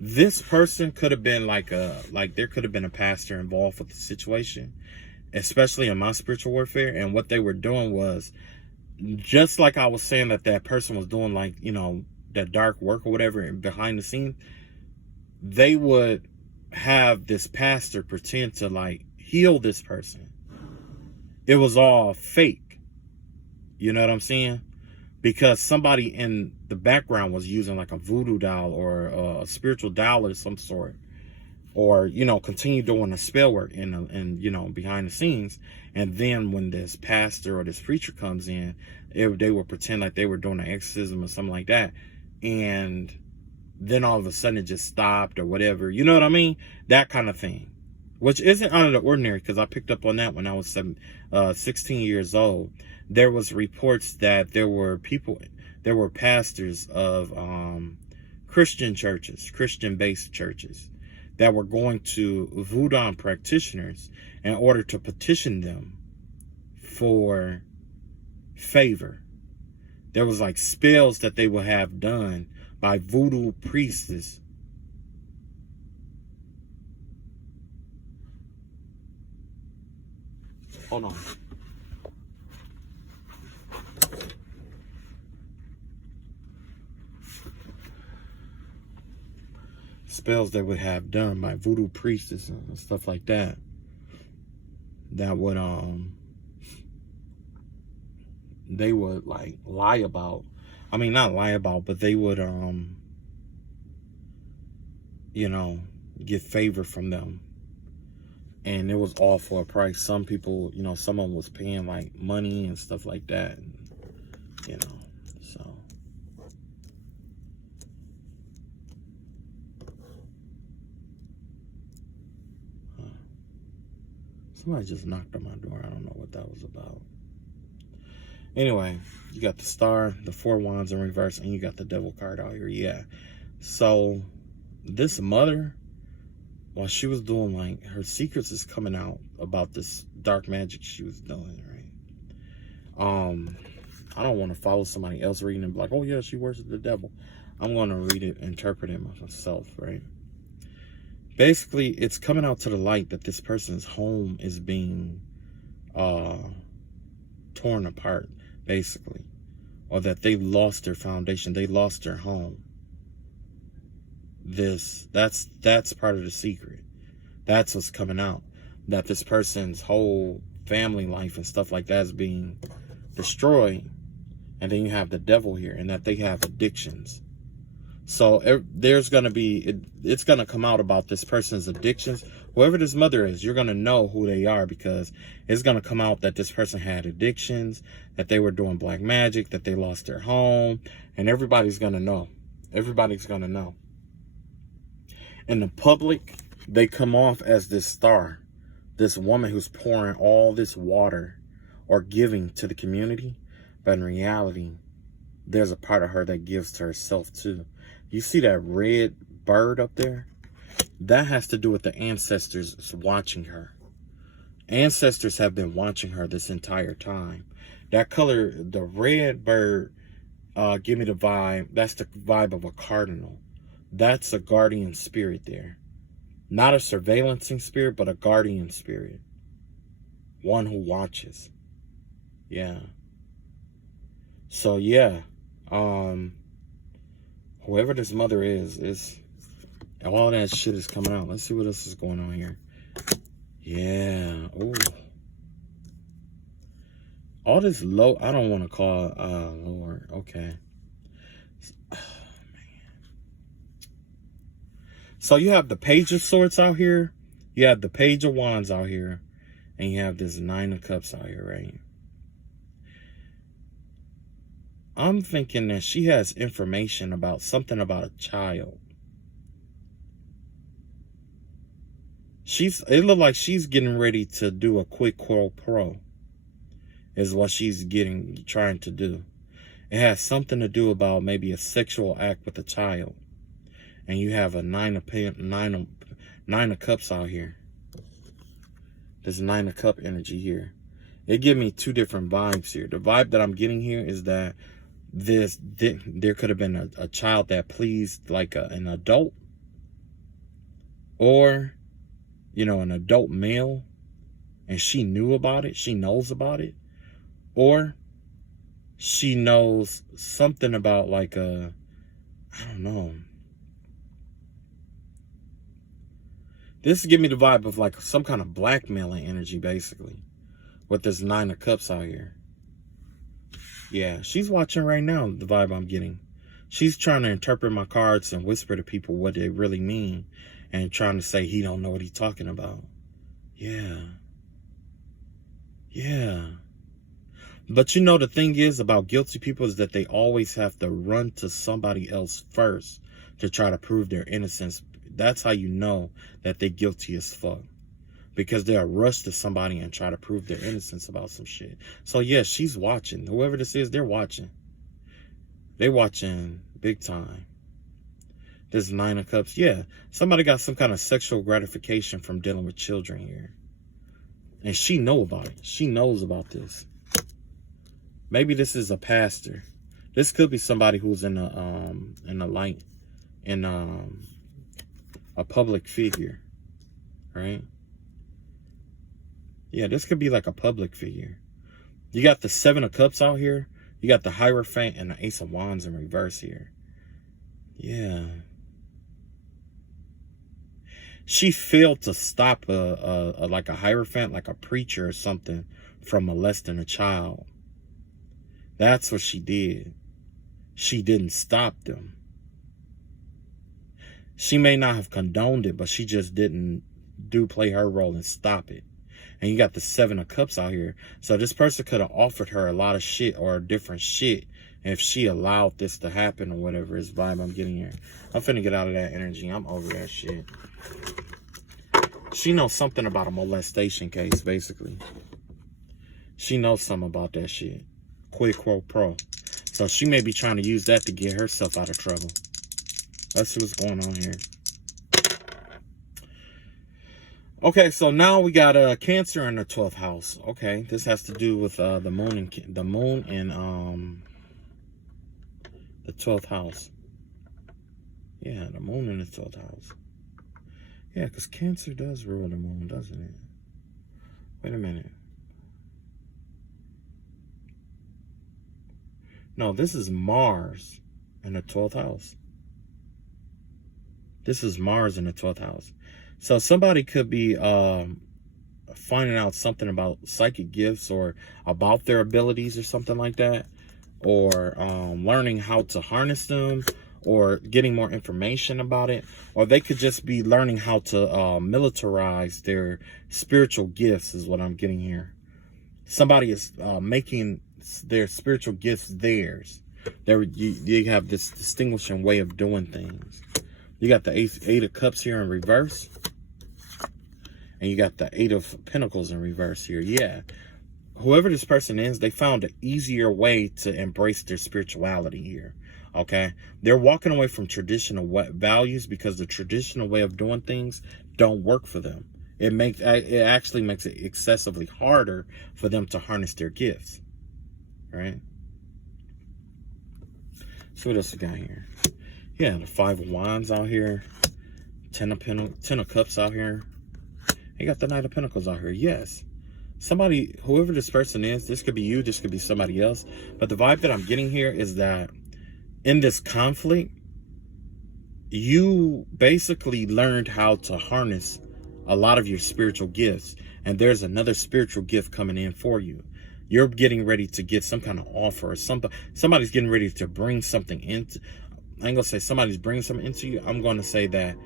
this person could have been like there could have been a pastor involved with the situation, especially in my spiritual warfare. And what they were doing was, just like I was saying that person was doing, like, you know, that dark work or whatever behind the scene, they would have this pastor pretend to like heal this person. It was all fake. You know what I'm saying? Because somebody in the background was using like a voodoo doll or a spiritual doll of some sort. Or, you know, continue doing the spell work and you know, behind the scenes. And then when this pastor or this preacher comes in, they would pretend like they were doing an exorcism or something like that. And then all of a sudden it just stopped or whatever. You know what I mean? That kind of thing. Which isn't out of the ordinary, because I picked up on that when I was 16 years old. There was reports that there were pastors of Christian churches, Christian-based churches, that were going to voodoo practitioners in order to petition them for favor. There was like spells that they would have done by voodoo priestess. Hold on. Spells they would have done by voodoo priestess and stuff like that. That would they would like lie about. I mean, not lie about, but they would you know, get favor from them. And it was all for a price. Some people, you know, someone was paying like money and stuff like that. And, you know, so. Somebody just knocked on my door. I don't know what that was about. Anyway, you got the Star, the Four Wands in reverse, and you got the Devil card out here. Yeah. So this mother, while she was doing, like, her secrets is coming out about this dark magic she was doing, right? I don't want to follow somebody else reading and be like, oh yeah, she worships the devil. I'm going to read it, interpret it myself, right? Basically, it's coming out to the light that this person's home is being torn apart, basically. Or that they lost their foundation, they lost their home. That's part of the secret. That's what's coming out. That this person's whole family life and stuff like that is being destroyed. And then you have the devil here, and that they have addictions. So there's going to be, it's going to come out about this person's addictions. Whoever this mother is, you're going to know who they are, because it's going to come out that this person had addictions, that they were doing black magic, that they lost their home, and everybody's going to know. Everybody's going to know. In the public, they come off as this star, this woman who's pouring all this water or giving to the community. But in reality, there's a part of her that gives to herself too. You see that red bird up there? That has to do with the ancestors watching her. Ancestors have been watching her this entire time. That color, the red bird, give me the vibe. That's the vibe of a cardinal. That's a guardian spirit there. Not a surveillancing spirit, but a guardian spirit. One who watches. Yeah. So yeah, whoever this mother is all that shit is coming out. Let's see what else is going on here. Yeah. Ooh. All this low, I don't want to call Lord. Okay. Oh, man. So you have the Page of Swords out here. You have the Page of Wands out here. And you have this Nine of Cups out here, right? I'm thinking that she has information about something about a child. It looked like she's getting ready to do a quid pro quo. Is what she's trying to do. It has something to do about maybe a sexual act with a child. And you have a nine of cups out here. There's Nine of Cup energy here. It gives me two different vibes here. The vibe that I'm getting here is that there could have been a child that pleased like an adult, or an adult male, and she knew about it, she knows about it, or she knows something about like I don't know. This give me the vibe of like some kind of blackmailing energy, basically, with this Nine of Cups out here. Yeah, she's watching right now, the vibe I'm getting. She's trying to interpret my cards and whisper to people what they really mean, and trying to say he don't know what he's talking about. Yeah. Yeah. But the thing is about guilty people is that they always have to run to somebody else first to try to prove their innocence. That's how you know that they're guilty as fuck. Because they'll rush to somebody and try to prove their innocence about some shit. So yeah, she's watching. Whoever this is, they're watching. They're watching big time. This Nine of Cups. Yeah, somebody got some kind of sexual gratification from dealing with children here. And she know about it. She knows about this. Maybe this is a pastor. This could be somebody who's in the light, in a public figure, right? Yeah, this could be like a public figure. You got the Seven of Cups out here. You got the Hierophant and the Ace of Wands in reverse here. Yeah. She failed to stop like a Hierophant, like a preacher or something, from molesting a child. That's what she did. She didn't stop them. She may not have condoned it, but she just didn't play her role and stop it. And you got the Seven of Cups out here. So this person could have offered her a lot of shit or different shit if she allowed this to happen or whatever is vibe I'm getting here. I'm finna get out of that energy. I'm over that shit. She knows something about a molestation case, basically. She knows something about that shit. Quid pro. So she may be trying to use that to get herself out of trouble. Let's see what's going on here. Okay, so now we got Cancer in the 12th house. Okay, this has to do with the moon in the 12th house. Yeah, the moon in the 12th house. Yeah, because Cancer does rule the moon, doesn't it? Wait a minute. No, this is Mars in the 12th house. This is Mars in the 12th house. So somebody could be finding out something about psychic gifts or about their abilities or something like that, or learning how to harness them, or getting more information about it, or they could just be learning how to militarize their spiritual gifts is what I'm getting here. Somebody is making their spiritual gifts theirs. You have this distinguishing way of doing things. You got the Eight of Cups here in reverse. And you got the Eight of Pentacles in reverse here. Yeah. Whoever this person is, they found an easier way to embrace their spirituality here. Okay? They're walking away from traditional values because the traditional way of doing things don't work for them. It actually makes it excessively harder for them to harness their gifts. Right? So what else we got here? Yeah, the Five of Wands out here. Ten of Cups out here. You got the Knight of Pentacles out here. Yes. Somebody, whoever this person is, this could be you, this could be somebody else. But the vibe that I'm getting here is that in this conflict, you basically learned how to harness a lot of your spiritual gifts. And there's another spiritual gift coming in for you. You're getting ready to get some kind of offer or something. Somebody's getting ready to bring something into. I ain't gonna say somebody's bringing something into you. I'm gonna say that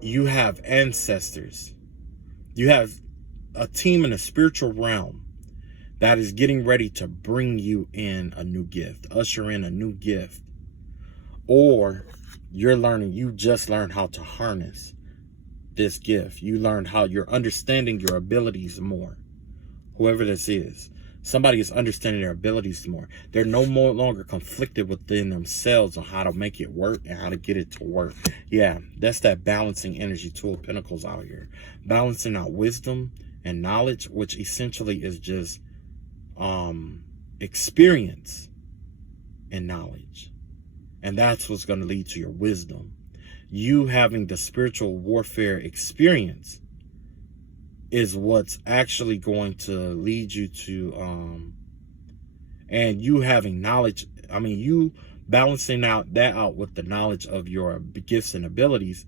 you have ancestors. You have a team in a spiritual realm that is getting ready to bring you in a new gift, usher in a new gift. Or you just learned how to harness this gift. You learned how you're understanding your abilities more. Whoever this is, somebody is understanding their abilities more. They're no longer conflicted within themselves on how to make it work and how to get it to work. Yeah, that's that balancing energy. Two of Pentacles out here. Balancing out wisdom and knowledge, which essentially is just experience and knowledge. And that's what's going to lead to your wisdom. You having the spiritual warfare experience is what's actually going to lead you to, and you having knowledge. I mean, you balancing out with the knowledge of your gifts and abilities,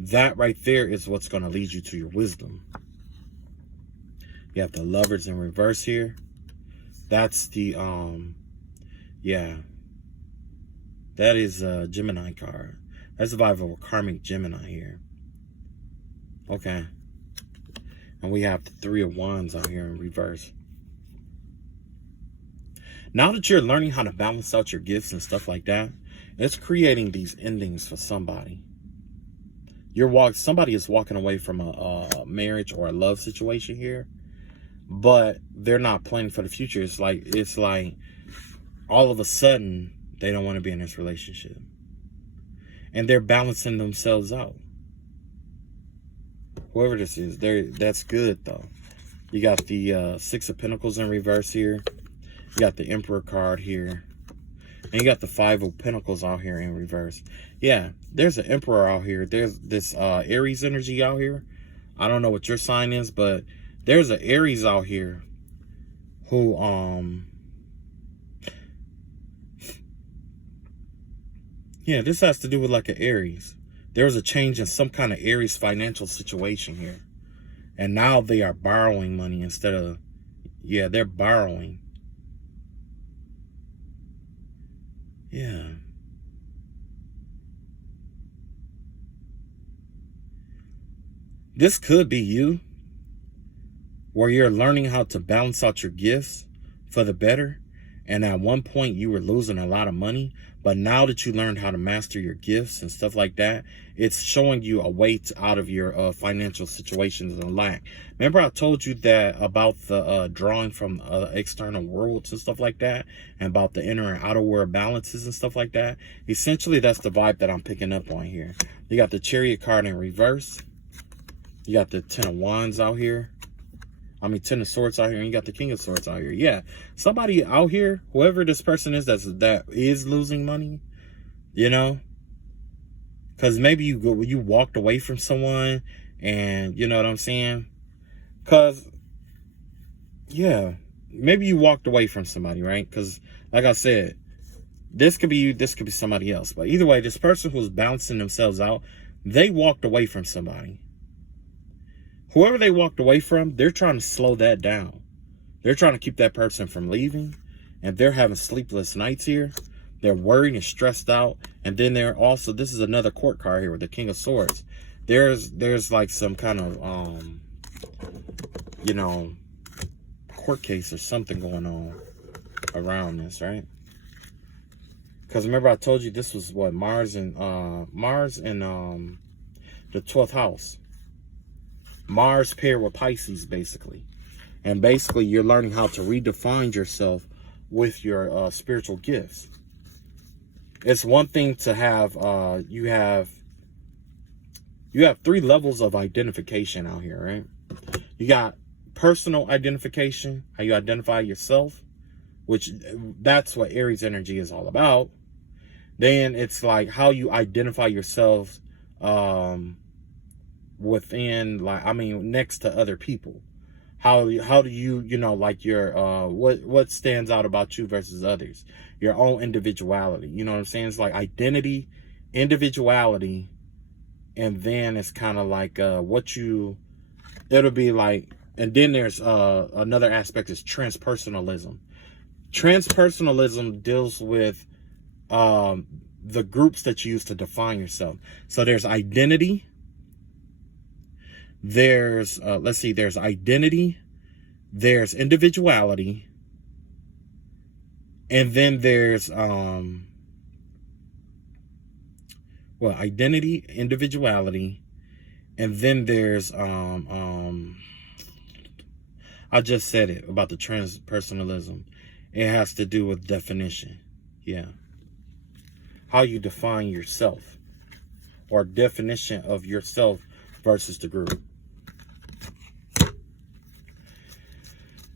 that right there is what's going to lead you to your wisdom. You have the Lovers in reverse here. That's the, yeah, that is a Gemini card. That's the vibe of a karmic Gemini here. Okay. And we have the Three of Wands out here in reverse. Now that you're learning how to balance out your gifts and stuff like that, it's creating these endings for somebody. Somebody is walking away from a marriage or a love situation here, but they're not planning for the future. It's like all of a sudden they don't want to be in this relationship, and they're balancing themselves out. Whoever this is, that's good though. You got the Six of Pentacles in reverse here. You got the Emperor card here. And you got the Five of Pentacles out here in reverse. Yeah, there's an Emperor out here. There's this Aries energy out here. I don't know what your sign is, but there's an Aries out here who yeah, this has to do with like an Aries. There was a change in some kind of Aries financial situation here. And now they are borrowing money instead of, yeah, they're borrowing. Yeah. This could be you, where you're learning how to balance out your gifts for the better. And at one point you were losing a lot of money, but now that you learned how to master your gifts and stuff like that, it's showing you a way out of your financial situations and lack. Remember I told you that about the drawing from external worlds and stuff like that, and about the inner and outer world balances and stuff like that? Essentially, that's the vibe that I'm picking up on here. You got the Chariot card in reverse. You got the Ten of Wands out here. I mean, Ten of Swords out here, and you got the King of Swords out here. Yeah, somebody out here, whoever this person is that is losing money, you know, because maybe you walked away from someone, and you know what I'm saying? Because, yeah, maybe you walked away from somebody, right? Because, like I said, this could be you, this could be somebody else. But either way, this person who's balancing themselves out, they walked away from somebody whoever they walked away from, they're trying to slow that down. They're trying to keep that person from leaving, and they're having sleepless nights here. They're worried and stressed out. And then they're also, this is another court card here with the King of Swords. There's like some kind of, you know, court case or something going on around this, right? Because remember I told you this was what, Mars in the 12th house. Mars paired with Pisces, basically. And basically you're learning how to redefine yourself with your spiritual gifts. It's one thing to have, you have 3 levels of identification out here, right? You got personal identification, how you identify yourself, which that's what Aries energy is all about. Then it's like how you identify yourself within, like, I mean, next to other people. How do you, you know, like your, what stands out about you versus others? Your own individuality. You know what I'm saying? It's like identity, individuality, and then it's kind of like it'll be like, and then there's another aspect is transpersonalism. Transpersonalism deals with the groups that you use to define yourself. So there's identity. There's, let's see, there's identity, there's individuality, and then there's, identity, individuality, and then there's, I just said it about the transpersonalism. It has to do with definition. Yeah. How you define yourself, or definition of yourself versus the group.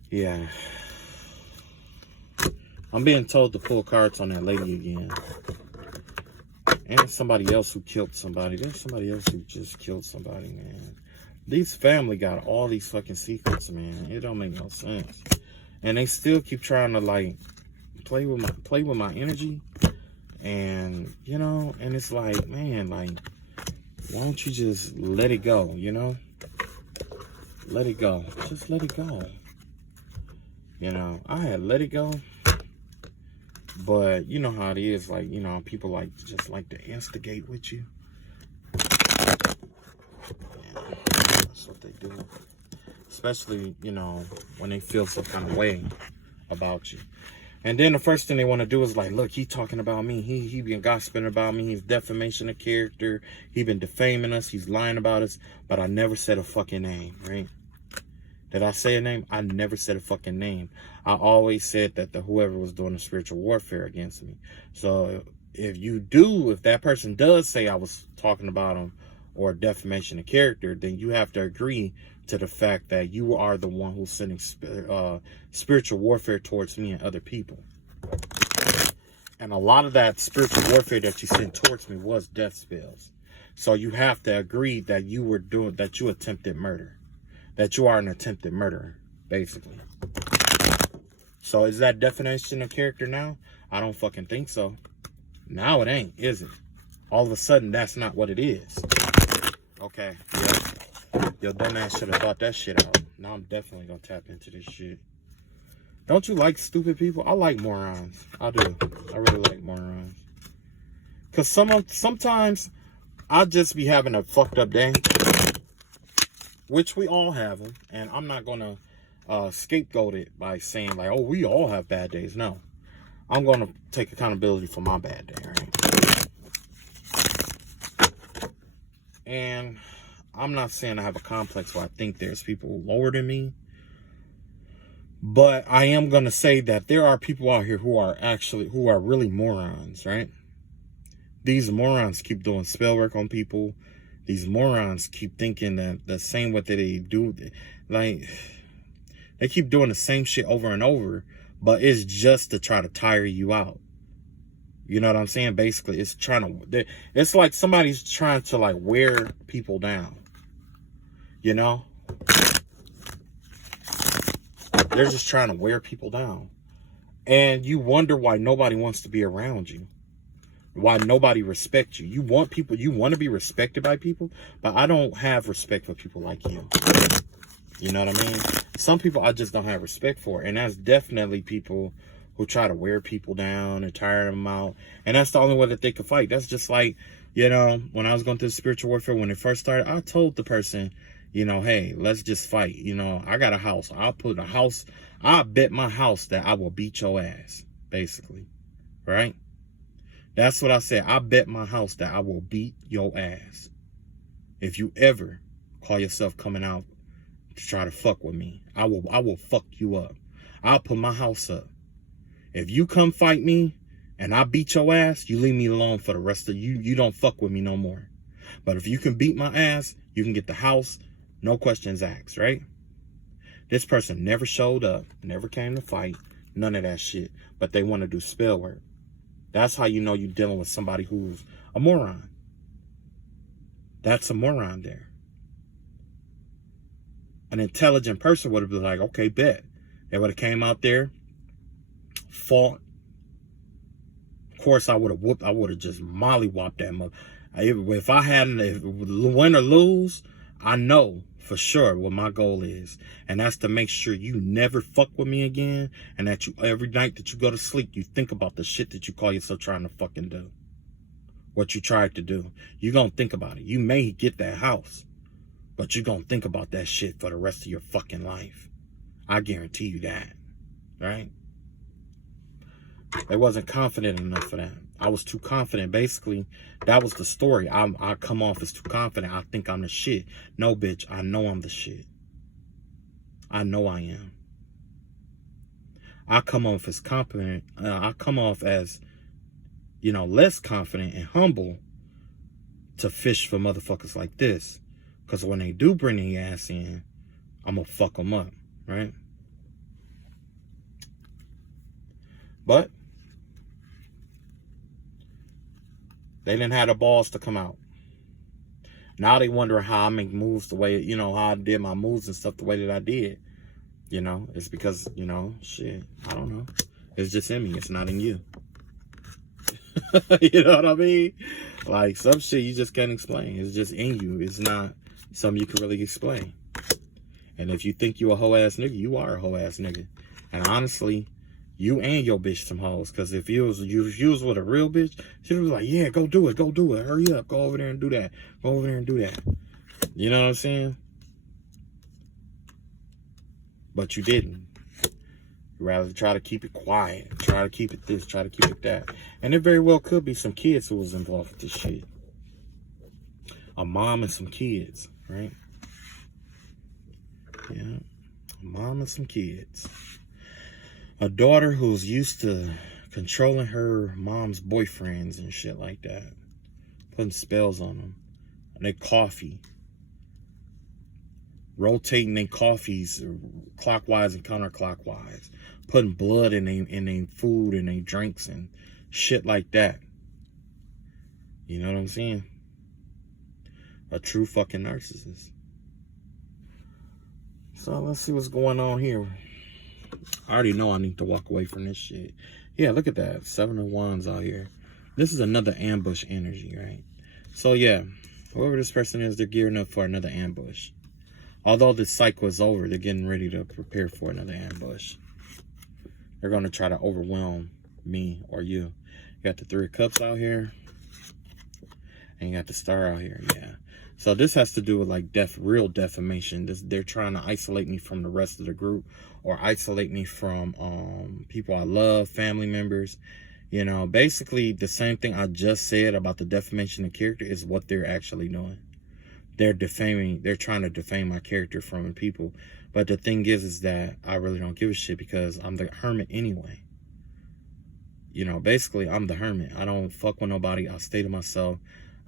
Yeah. I'm being told to pull cards on that lady again. And somebody else who killed somebody. There's somebody else who just killed somebody, man. These family got all these fucking secrets, man. It don't make no sense. And they still keep trying to, like, play with my energy. And, you know, and it's like, man, like, why don't you just let it go, you know? Let it go. Just let it go. You know, I had let it go. But you know how it is, like, you know, people just like to instigate with you. Yeah, that's what they do. Especially, you know, when they feel some kind of way about you. And then the first thing they want to do is like, look, he talking about me. He been gossiping about me. He's defamation of character. He been defaming us. He's lying about us. But I never said a fucking name, right? Did I say a name? I never said a fucking name. I always said that whoever was doing the spiritual warfare against me. So if that person does say I was talking about him or defamation of character, then you have to agree to the fact that you are the one who's sending spiritual warfare towards me and other people. And a lot of that spiritual warfare that you sent towards me was death spells. So you have to agree that you attempted murder. That you are an attempted murderer, basically. So is that definition of character now? I don't fucking think so. Now it ain't, is it? All of a sudden, that's not what it is. Okay, yeah. Yo, dumbass should have thought that shit out. Now I'm definitely gonna tap into this shit. Don't you like stupid people? I like morons. I do. I really like morons. Because sometimes I'll just be having a fucked up day. Which we all have them. And I'm not going to scapegoat it by saying like, oh, we all have bad days. No. I'm going to take accountability for my bad day, right? And I'm not saying I have a complex where I think there's people lower than me. But I am going to say that there are people out here who are really morons, right? These morons keep doing spell work on people. These morons keep thinking that the same what they do, like, they keep doing the same shit over and over, but it's just to try to tire you out. You know what I'm saying? Basically, it's like somebody's trying to, like, wear people down. You know? They're just trying to wear people down. And you wonder why nobody wants to be around you. Why nobody respects you. You want to be respected by people, but I don't have respect for people like you. You know what I mean? Some people I just don't have respect for, and that's definitely people who try to wear people down and tire them out, and that's the only way that they can fight. That's just like, you know, when I was going through spiritual warfare, when it first started, I told the person, you know, hey, let's just fight. You know, I got a house. I'll bet my house that I will beat your ass, basically, right? That's what I said. I bet my house that I will beat your ass. If you ever call yourself coming out to try to fuck with me, I will fuck you up. I'll put my house up. If you come fight me and I beat your ass, you leave me alone for the rest of you. You don't fuck with me no more. But if you can beat my ass, you can get the house, no questions asked, right? This person never showed up, never came to fight, none of that shit. But they want to do spell work. That's how you know you're dealing with somebody who's a moron. That's a moron there. An intelligent person would have been like, okay, bet. They would have came out there, fought. Of course, I would have just mollywopped that mother. If I hadn't, win or lose, I know for sure what my goal is. And that's to make sure you never fuck with me again. And that you, every night that you go to sleep, you think about the shit that you call yourself trying to fucking do. What you tried to do. You're going to think about it. You may get that house, but you're going to think about that shit for the rest of your fucking life. I guarantee you that. Right? They wasn't confident enough for that. I was too confident. Basically, that was the story. I come off as too confident. I think I'm the shit. No, bitch. I know I'm the shit. I know I am. I come off as confident. I come off as, you know, less confident and humble to fish for motherfuckers like this. Because when they do bring their ass in, I'm going to fuck them up. Right? But they didn't have the balls to come out. Now they wonder how I make moves the way, you know, how I did my moves and stuff the way that I did. You know, it's because, you know, shit, I don't know. It's just in me. It's not in you. You know what I mean? Like, some shit you just can't explain. It's just in you. It's not something you can really explain. And if you think you a hoe-ass nigga, you are a hoe-ass nigga. And honestly, you and your bitch some hoes. Because if you was with a real bitch, she was like, yeah, go do it. Hurry up. Go over there and do that. Go over there and do that. You know what I'm saying? But you didn't. You rather try to keep it quiet. Try to keep it this. Try to keep it that. And it very well could be some kids who was involved with this shit. A mom and some kids, right? Yeah. A mom and some kids. A daughter who's used to controlling her mom's boyfriends and shit like that. Putting spells on them. And they coffee. Rotating their coffees clockwise and counterclockwise. Putting blood in their food and their drinks and shit like that. You know what I'm saying? A true fucking narcissist. So let's see what's going on here. I already know I need to walk away from this shit. Yeah, look at that. 7 of Wands out here. This is another ambush energy, right? So yeah, whoever this person is, they're gearing up for another ambush. Although this cycle is over, they're getting ready to prepare for another ambush. They're going to try to overwhelm me or you. You got the 3 of Cups out here. And you got the Star out here, yeah. So this has to do with like real defamation. They're trying to isolate me from the rest of the group, or isolate me from people I love, family members. You know, basically the same thing I just said about the defamation of character is what they're actually doing. They're defaming, they're trying to defame my character from people. But the thing is that I really don't give a shit because I'm the hermit anyway. You know, basically I'm the hermit. I don't fuck with nobody. I stay to myself.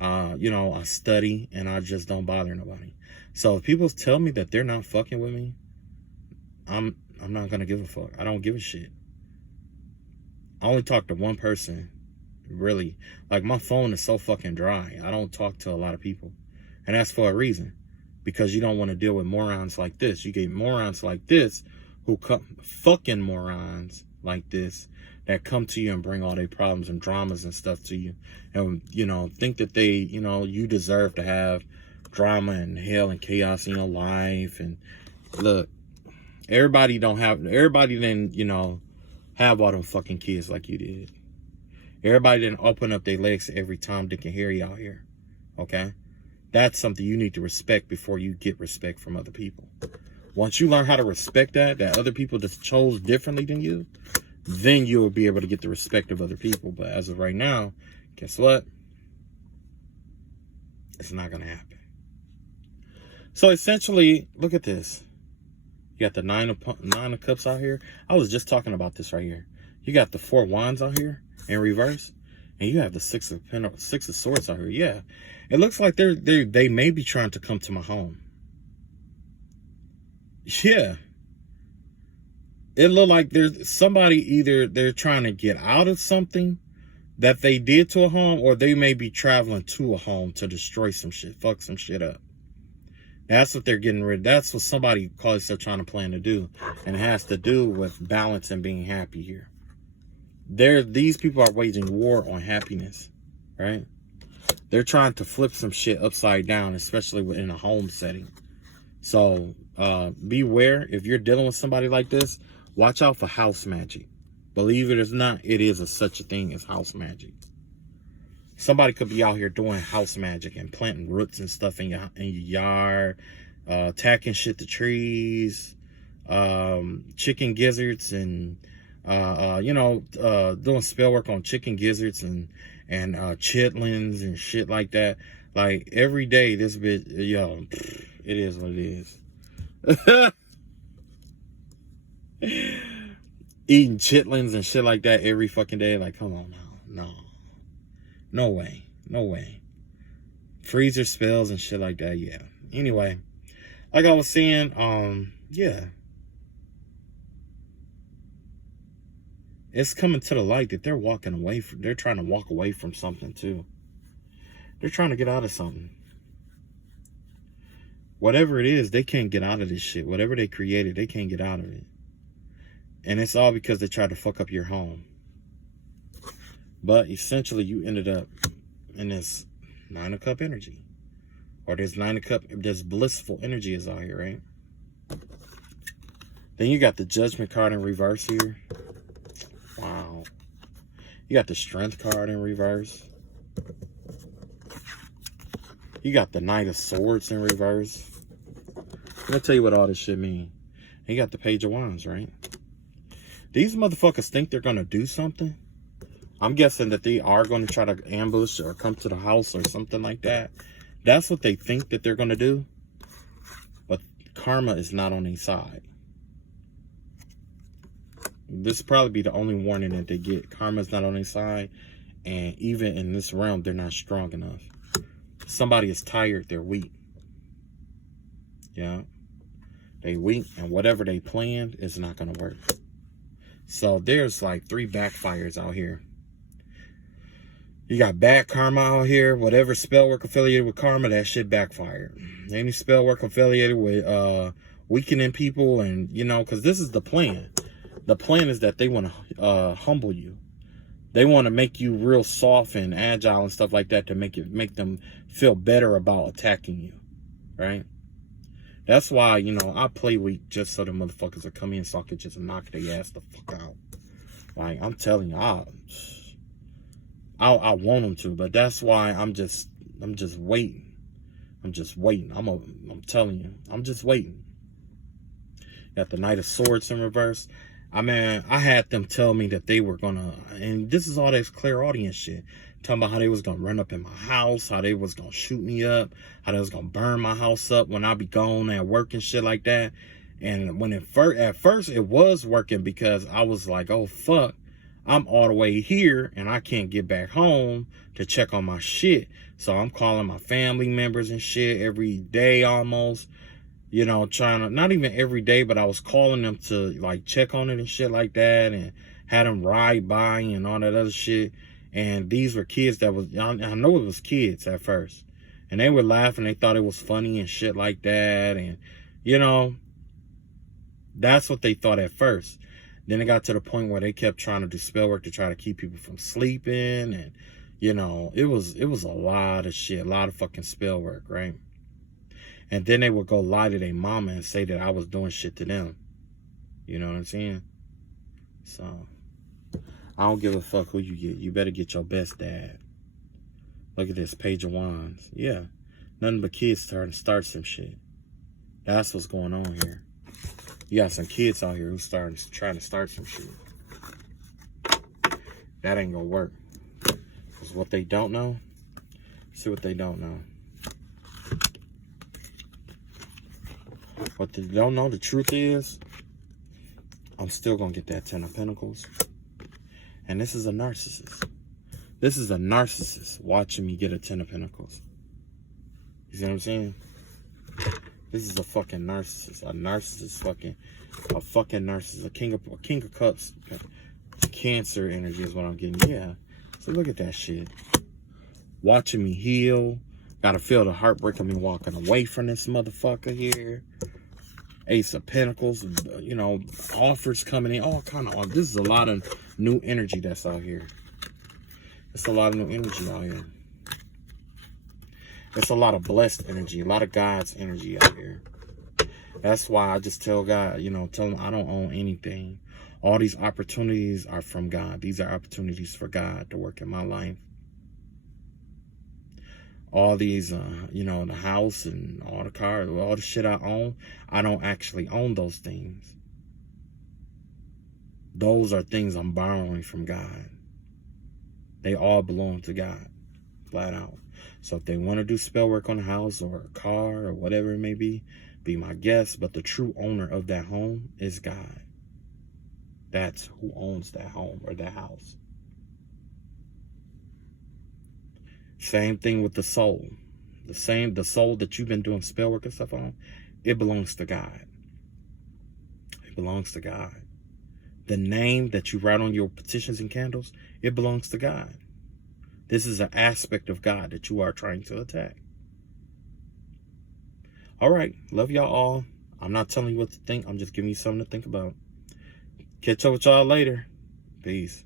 You know, I study and I just don't bother nobody. So if people tell me that they're not fucking with me, I'm not gonna give a fuck. I don't give a shit. I only talk to one person, really. Like, my phone is so fucking dry. I don't talk to a lot of people. And that's for a reason. Because you don't want to deal with morons like this. You get morons like this who come, fucking morons like this, that come to you and bring all their problems and dramas and stuff to you, and think that they, you deserve to have drama and hell and chaos in your life. And look, everybody didn't have all them fucking kids like you did. Everybody didn't open up their legs to every Tom, Dick, and Harry out here. Okay? That's something you need to respect before you get respect from other people. Once you learn how to respect that other people just chose differently than you, then you'll be able to get the respect of other people. But as of right now, guess what? It's not going to happen. So essentially, look at this. You got the nine of cups out here. I was just talking about this right here. You got the 4 wands out here in reverse, and you have the 6 of swords out here. Yeah, it looks like they may be trying to come to my home. Yeah, it looked like there's somebody, either they're trying to get out of something that they did to a home, or they may be traveling to a home to destroy some shit, fuck some shit up. That's what they're getting rid of. That's what somebody calls they're trying to plan to do. And it has to do with balance and being happy here. These people are waging war on happiness, right? They're trying to flip some shit upside down, especially in a home setting. So beware, if you're dealing with somebody like this, watch out for house magic. Believe it or not, it is such a thing as house magic. Somebody could be out here doing house magic and planting roots and stuff in your yard, tacking shit to trees, chicken gizzards, and doing spell work on chicken gizzards and chitlins and shit like that. Like every day, this bitch, it is what it is. Eating chitlins and shit like that every fucking day. Like, come on now, no. No way. No way. Freezer spells and shit like that. Yeah. Anyway, like I was saying, yeah. It's coming to the light that they're trying to walk away from something too. They're trying to get out of something. Whatever it is, they can't get out of this shit. Whatever they created, they can't get out of it. And it's all because they tried to fuck up your home. But essentially, you ended up in this 9 of cup energy. Or this 9 of cup, this blissful energy is out here, right? Then you got the Judgment card in reverse here. Wow. You got the Strength card in reverse. You got the Knight of Swords in reverse. Let me tell you what all this shit mean. And you got the Page of Wands, right? These motherfuckers think they're going to do something. I'm guessing that they are going to try to ambush or come to the house or something like that. That's what they think that they're going to do. But karma is not on their side. This will probably be the only warning that they get. Karma's not on their side. And even in this realm, they're not strong enough. Somebody is tired, they're weak. Yeah. They weak, and whatever they planned is not going to work. So there's like 3 backfires out here. You got bad karma out here. Whatever spell work affiliated with karma, that shit backfired. Any spell work affiliated with weakening people, and because this is the plan. The plan is that they want to humble you. They want to make you real soft and agile and stuff like that to make them feel better about attacking you, right? That's why I play weak just so the motherfuckers will come in so I can just knock their ass the fuck out. Like I'm telling you, I want them to, but that's why I'm just waiting. I'm just waiting. I'm telling you, I'm just waiting. Got the Knight of Swords in reverse. I mean, I had them tell me that they were gonna, and this is all this clairaudience shit, talking about how they was gonna run up in my house, how they was gonna shoot me up, how they was gonna burn my house up when I be gone at work and shit like that. And when at first it was working, because I was like, oh fuck, I'm all the way here and I can't get back home to check on my shit. So I'm calling my family members and shit every day almost. Trying to, not even every day, but I was calling them to like check on it and shit like that, and had them ride by and all that other shit. And these were kids that was, I know it was kids at first, and they were laughing. They thought it was funny and shit like that. And, that's what they thought at first. Then it got to the point where they kept trying to do spell work to try to keep people from sleeping. And, you know, it was a lot of shit, a lot of fucking spell work, right? And then they would go lie to their mama and say that I was doing shit to them. You know what I'm saying? So, I don't give a fuck who you get. You better get your best dad. Look at this, Page of Wands. Yeah, nothing but kids starting to start some shit. That's what's going on here. You got some kids out here who's trying to start some shit. That ain't gonna work. Because what they don't know, see what they don't know. What they don't know, the truth is, I'm still gonna get that 10 of Pentacles. And this is a narcissist. This is a narcissist watching me get a 10 of Pentacles. You see what I'm saying? This is a fucking narcissist. A narcissist a fucking narcissist. A king of cups. Cancer energy is what I'm getting. Yeah. So look at that shit. Watching me heal. Gotta feel the heartbreak of me walking away from this motherfucker here. Ace of Pentacles, you know, offers coming in, all kind of. This is a lot of new energy that's out here. It's a lot of new energy out here. It's a lot of blessed energy, a lot of God's energy out here. That's why I just tell God, you know, tell him I don't own anything. All these opportunities are from God. These are opportunities for God to work in my life. All these, you know, the house and all the cars, all the shit I own, I don't actually own those things. Those are things I'm borrowing from God. They all belong to God, flat out. So if they want to do spell work on a house or a car or whatever it may be my guest. But the true owner of that home is God. That's who owns that home or that house. Same thing with the soul. The soul that you've been doing spell work and stuff on, it belongs to God. It belongs to God. The name that you write on your petitions and candles, it belongs to God. This is an aspect of God that you are trying to attack. All right. Love y'all all. I'm not telling you what to think. I'm just giving you something to think about. Catch up with y'all later. Peace.